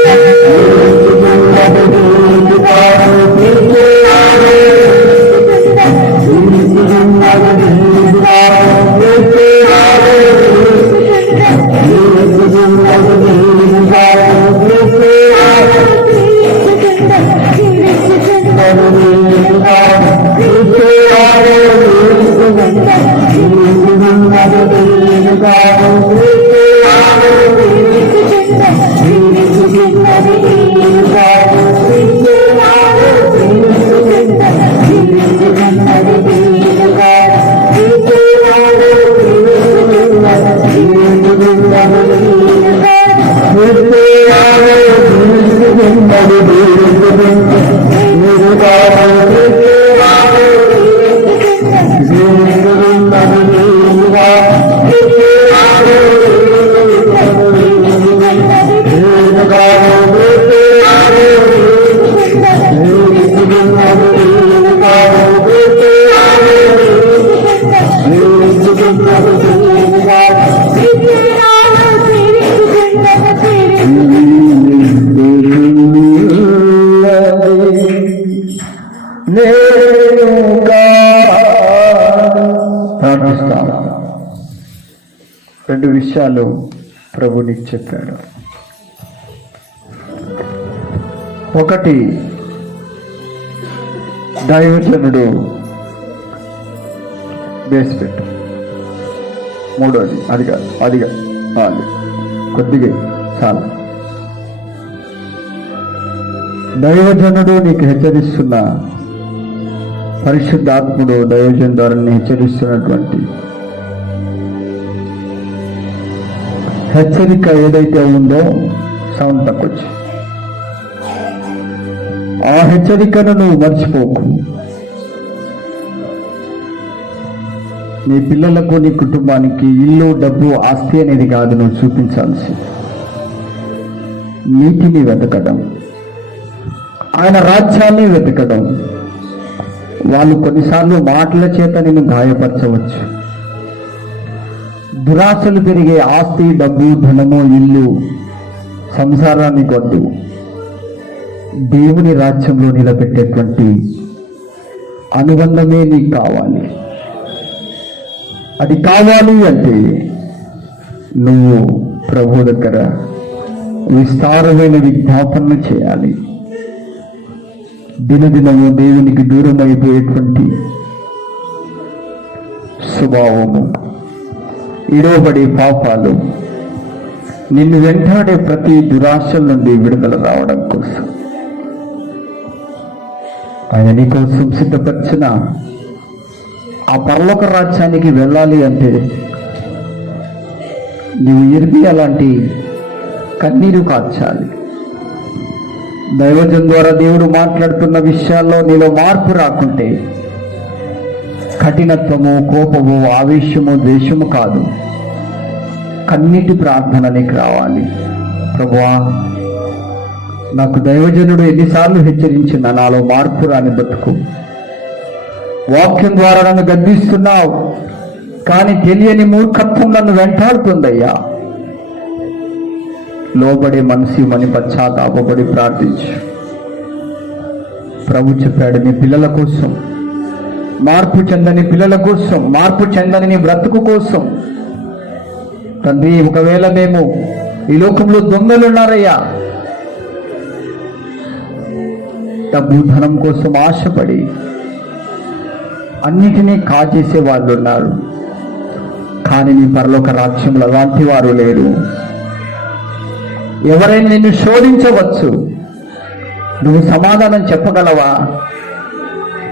Thank you. విషయాలు ప్రభు నీకు చెప్పాడు. ఒకటి, దైవజనుడు బేస్ పెట్టు. మూడోది అది కొద్దిగా చాలా. దైవజనుడు నీకు హెచ్చరిస్తున్న, పరిశుద్ధాత్ముడు దైవజన్ ద్వారా హెచ్చరిస్తున్నటువంటి హెచ్చరిక ఏదైతే ఉందో సౌండ్ తక్కువచ్చి, ఆ హెచ్చరికను నువ్వు మర్చిపోకు. నీ పిల్లలకు, నీ కుటుంబానికి ఇల్లు, డబ్బు, ఆస్తి అనేది కాదు నువ్వు చూపించాల్సి, నీతిని వెతకడం, ఆయన రాజ్యాన్ని వెతకడం. వాళ్ళు కొన్నిసార్లు మాటల చేత నిన్ను గాయపరచవచ్చు. దురాశలు పెరిగే ఆస్తి, డబ్బు, ధనము, ఇల్లు, సంసారాన్ని కొద్దు. దేవుని రాజ్యంలో నిలబెట్టేటువంటి అనుబంధమే నీకు కావాలి. అది కావాలి అంటే నువ్వు ప్రభు దగ్గర విస్తారమైన విజ్ఞాపన చేయాలి. దినదినము దేవునికి దూరం అయిపోయేటువంటి స్వభావము, ఇడవబడే పాపాలు, నిన్ను వెంటాడే ప్రతి దురాశల నుండి విడుదల రావడం కోసం ఆయన నీ కోసం సిద్ధపరిచిన ఆ పరలోక రాజ్యానికి వెళ్ళాలి అంటే నీవు ఇరిపి అలాంటి కన్నీరు కార్చాలి. దైవజన్ ద్వారా దేవుడు మాట్లాడుతున్న విషయాల్లో నీలో మార్పు రాకుంటే కఠినత్వము, కోపము, ఆవేశము, ద్వేషము కాదు, కన్నీటి ప్రార్థన నీకు రావాలి. ప్రభువా, నాకు దైవజనుడు ఎన్నిసార్లు హెచ్చరించిన నాలో మార్పు రాని బతుకు, వాక్యం ద్వారా నన్ను గద్దిస్తున్నావు, కానీ తెలియని మూర్ఖత్వం నన్ను వెంటాడుతుందయ్యా. లోబడే మనసు మని పశ్చాత్తాపడి ప్రార్థించు. ప్రభు చెప్పాడు, నీ పిల్లల కోసం, మార్పు చెందని పిల్లల కోసం, మార్పు చెందని నీ బ్రతుకు కోసం. తండ్రి, ఒకవేళ మేము ఈ లోకంలో దొంగలున్నారయ్యా, డబ్బు, ధనం కోసం ఆశపడి అన్నిటినీ కాజేసే వాళ్ళు ఉన్నారు. కానీ నీ పరలోక రాజ్యంలో అలాంటి వారు లేరు. ఎవరైనా నిన్ను శోధించవచ్చు, నువ్వు సమాధానం చెప్పగలవా?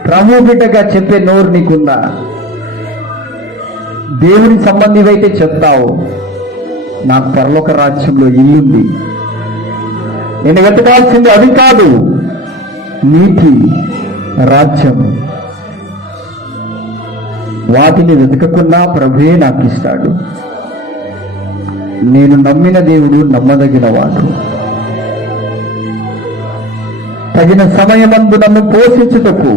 ప్రభు బిడ్డగా చెప్పే నోరు నీకుందా? దేవుని సంబంధివైతే చెప్తావు, నాకు పరలోక రాజ్యంలో ఇల్లుంది, నేను వెతకాల్సింది అది కాదు, నీతి, రాజ్యం. వాటిని వెతకకుండా ప్రభువే నాకు ఇస్తాడు. నేను నమ్మిన దేవుడు నమ్మదగిన వాడు. తగిన సమయమందు నన్ను పోషించుటకు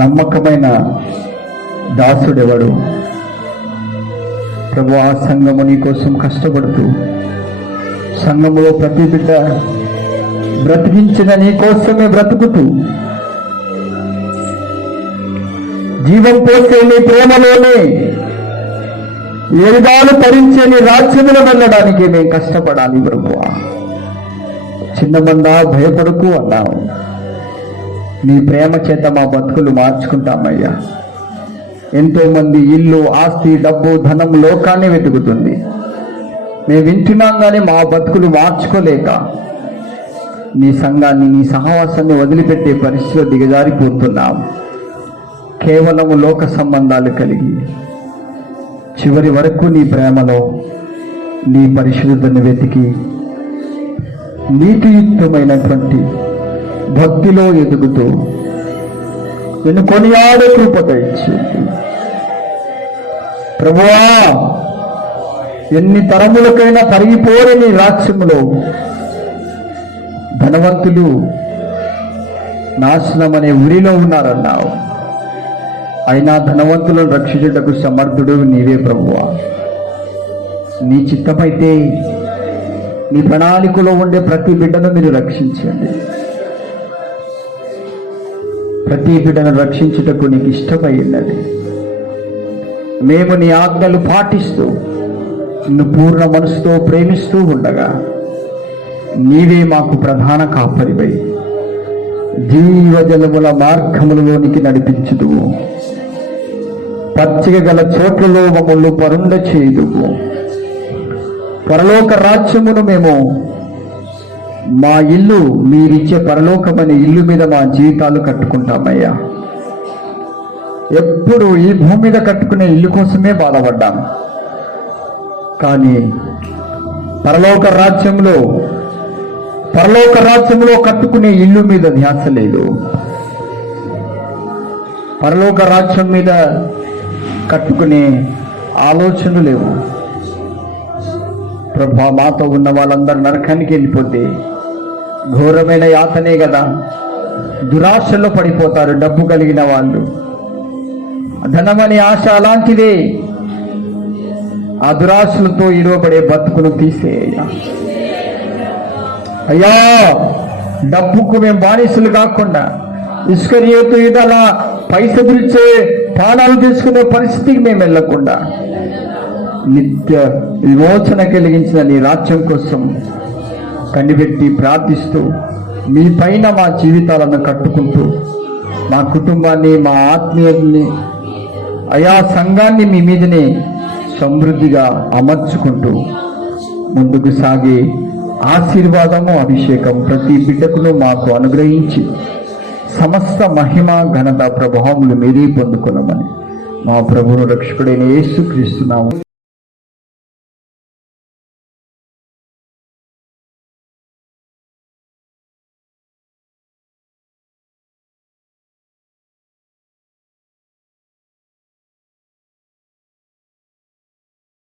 నమ్మకమైన దాసుడెవడు? ప్రభు, ఆ సంఘము నీ కోసం కష్టపడుతూ, సంఘములో ప్రతి బిడ్డ బ్రతికించిన నీ కోసమే బ్రతుకుతూ, జీవం పోసే నీ ప్రేమలోనే ఏదాలు భరించే నీ రాజ్యములో వెళ్ళడానికి మేము కష్టపడాలి. ప్రభువా, చిన్నమందా భయపడకు అన్నావు. నీ ప్రేమ చేత మా బతుకులు మార్చుకుంటామయ్యా. ఎంతో మంది ఇల్లు, ఆస్తి, డబ్బు, ధనం, లోకాన్ని వెతుకుతుంది. మేము వింటున్నాం కానీ మా బతుకులు మార్చుకోలేక నీ సంఘాన్ని, నీ సహవాసాన్ని వదిలిపెట్టే పరిస్థితిలో దిగజారిపోతున్నాం. కేవలము లోక సంబంధాలు కలిగి చివరి వరకు నీ ప్రేమలో, నీ పరిశుద్ధతను వెతికి నీతియుక్తమైనటువంటి భక్తిలో ఎదుగుతూ నిన్ను కొనియాడే కృప దయచేయండి. ప్రభువా, ఎన్ని తరములకైనా తరిగిపోని నీ రాజ్యములో ధనవంతులు నాశనం అనే ఉరిలో ఉన్నారన్నావు. అయినా ధనవంతులను రక్షించుటకు సమర్థుడు నీవే ప్రభువా. నీ చిత్తమైతే నీ ప్రణాళికలో ఉండే ప్రతి బిడ్డను మీరు రక్షించండి. ప్రతి బిడ్డను రక్షించుటకు నీకు ఇష్టమై ఉన్నది. మేము నీ ఆజ్ఞలు పాటిస్తూ నిన్ను పూర్ణ మనసుతో ప్రేమిస్తూ ఉండగా నీవే మాకు ప్రధాన కాపరివై జీవజలముల మార్గములలోనికి నడిపించుదువు. పచ్చిక గల చోట్లలో మమ్మల్ని పరుండ చేయుదువు. పరలోక రాజ్యమును మేము మా ఇల్లు మీరిచ్చే పరలోకమనే ఇల్లు మీద మా జీవితాలు కట్టుకుంటామయ్యా. ఎప్పుడు ఈ భూమి మీద కట్టుకునే ఇల్లు కోసమే బాధపడ్డాను, కానీ పరలోక రాజ్యంలో కట్టుకునే ఇల్లు మీద ధ్యాస లేదు. పరలోక రాజ్యం మీద కట్టుకునే ఆలోచనలు లేవు. ప్రభా, మాతో ఉన్న వాళ్ళందరూ నరకానికి వెళ్ళిపోతే ఘోరమైన యాతనే కదా. దురాశల్లో పడిపోతారు డబ్బు కలిగిన వాళ్ళు. ధనమనే ఆశ అలాంటిదే. ఆ దురాశలతో ఇడవబడే బతుకును తీసేయ్యా. అయ్యా, డబ్బుకు మేము బానిసలు కాకుండా ఇస్కరియోతు ఇదలా పైసలుచే ప్రాణాలు తీసుకునే పరిస్థితికి మేము వెళ్ళకుండా నిత్య విమోచన కలిగించిన నీ రాజ్యం కోసం కనిపెట్టి ప్రార్థిస్తూ మీ పైన మా జీవితాలను కట్టుకుంటూ మా కుటుంబాన్ని, మా ఆత్మీయుల్ని, అయా సంఘాన్ని మీ మీదనే సమృద్ధిగా అమర్చుకుంటూ ముందుకు సాగే ఆశీర్వాదము, అభిషేకం ప్రతి బిడ్డకును మాకు అనుగ్రహించి సమస్త మహిమ, ఘనత, ప్రభావములు మీరే పొందుకున్నామని మా ప్రభువును రక్షకుడైన యేసుక్రీస్తు నామమున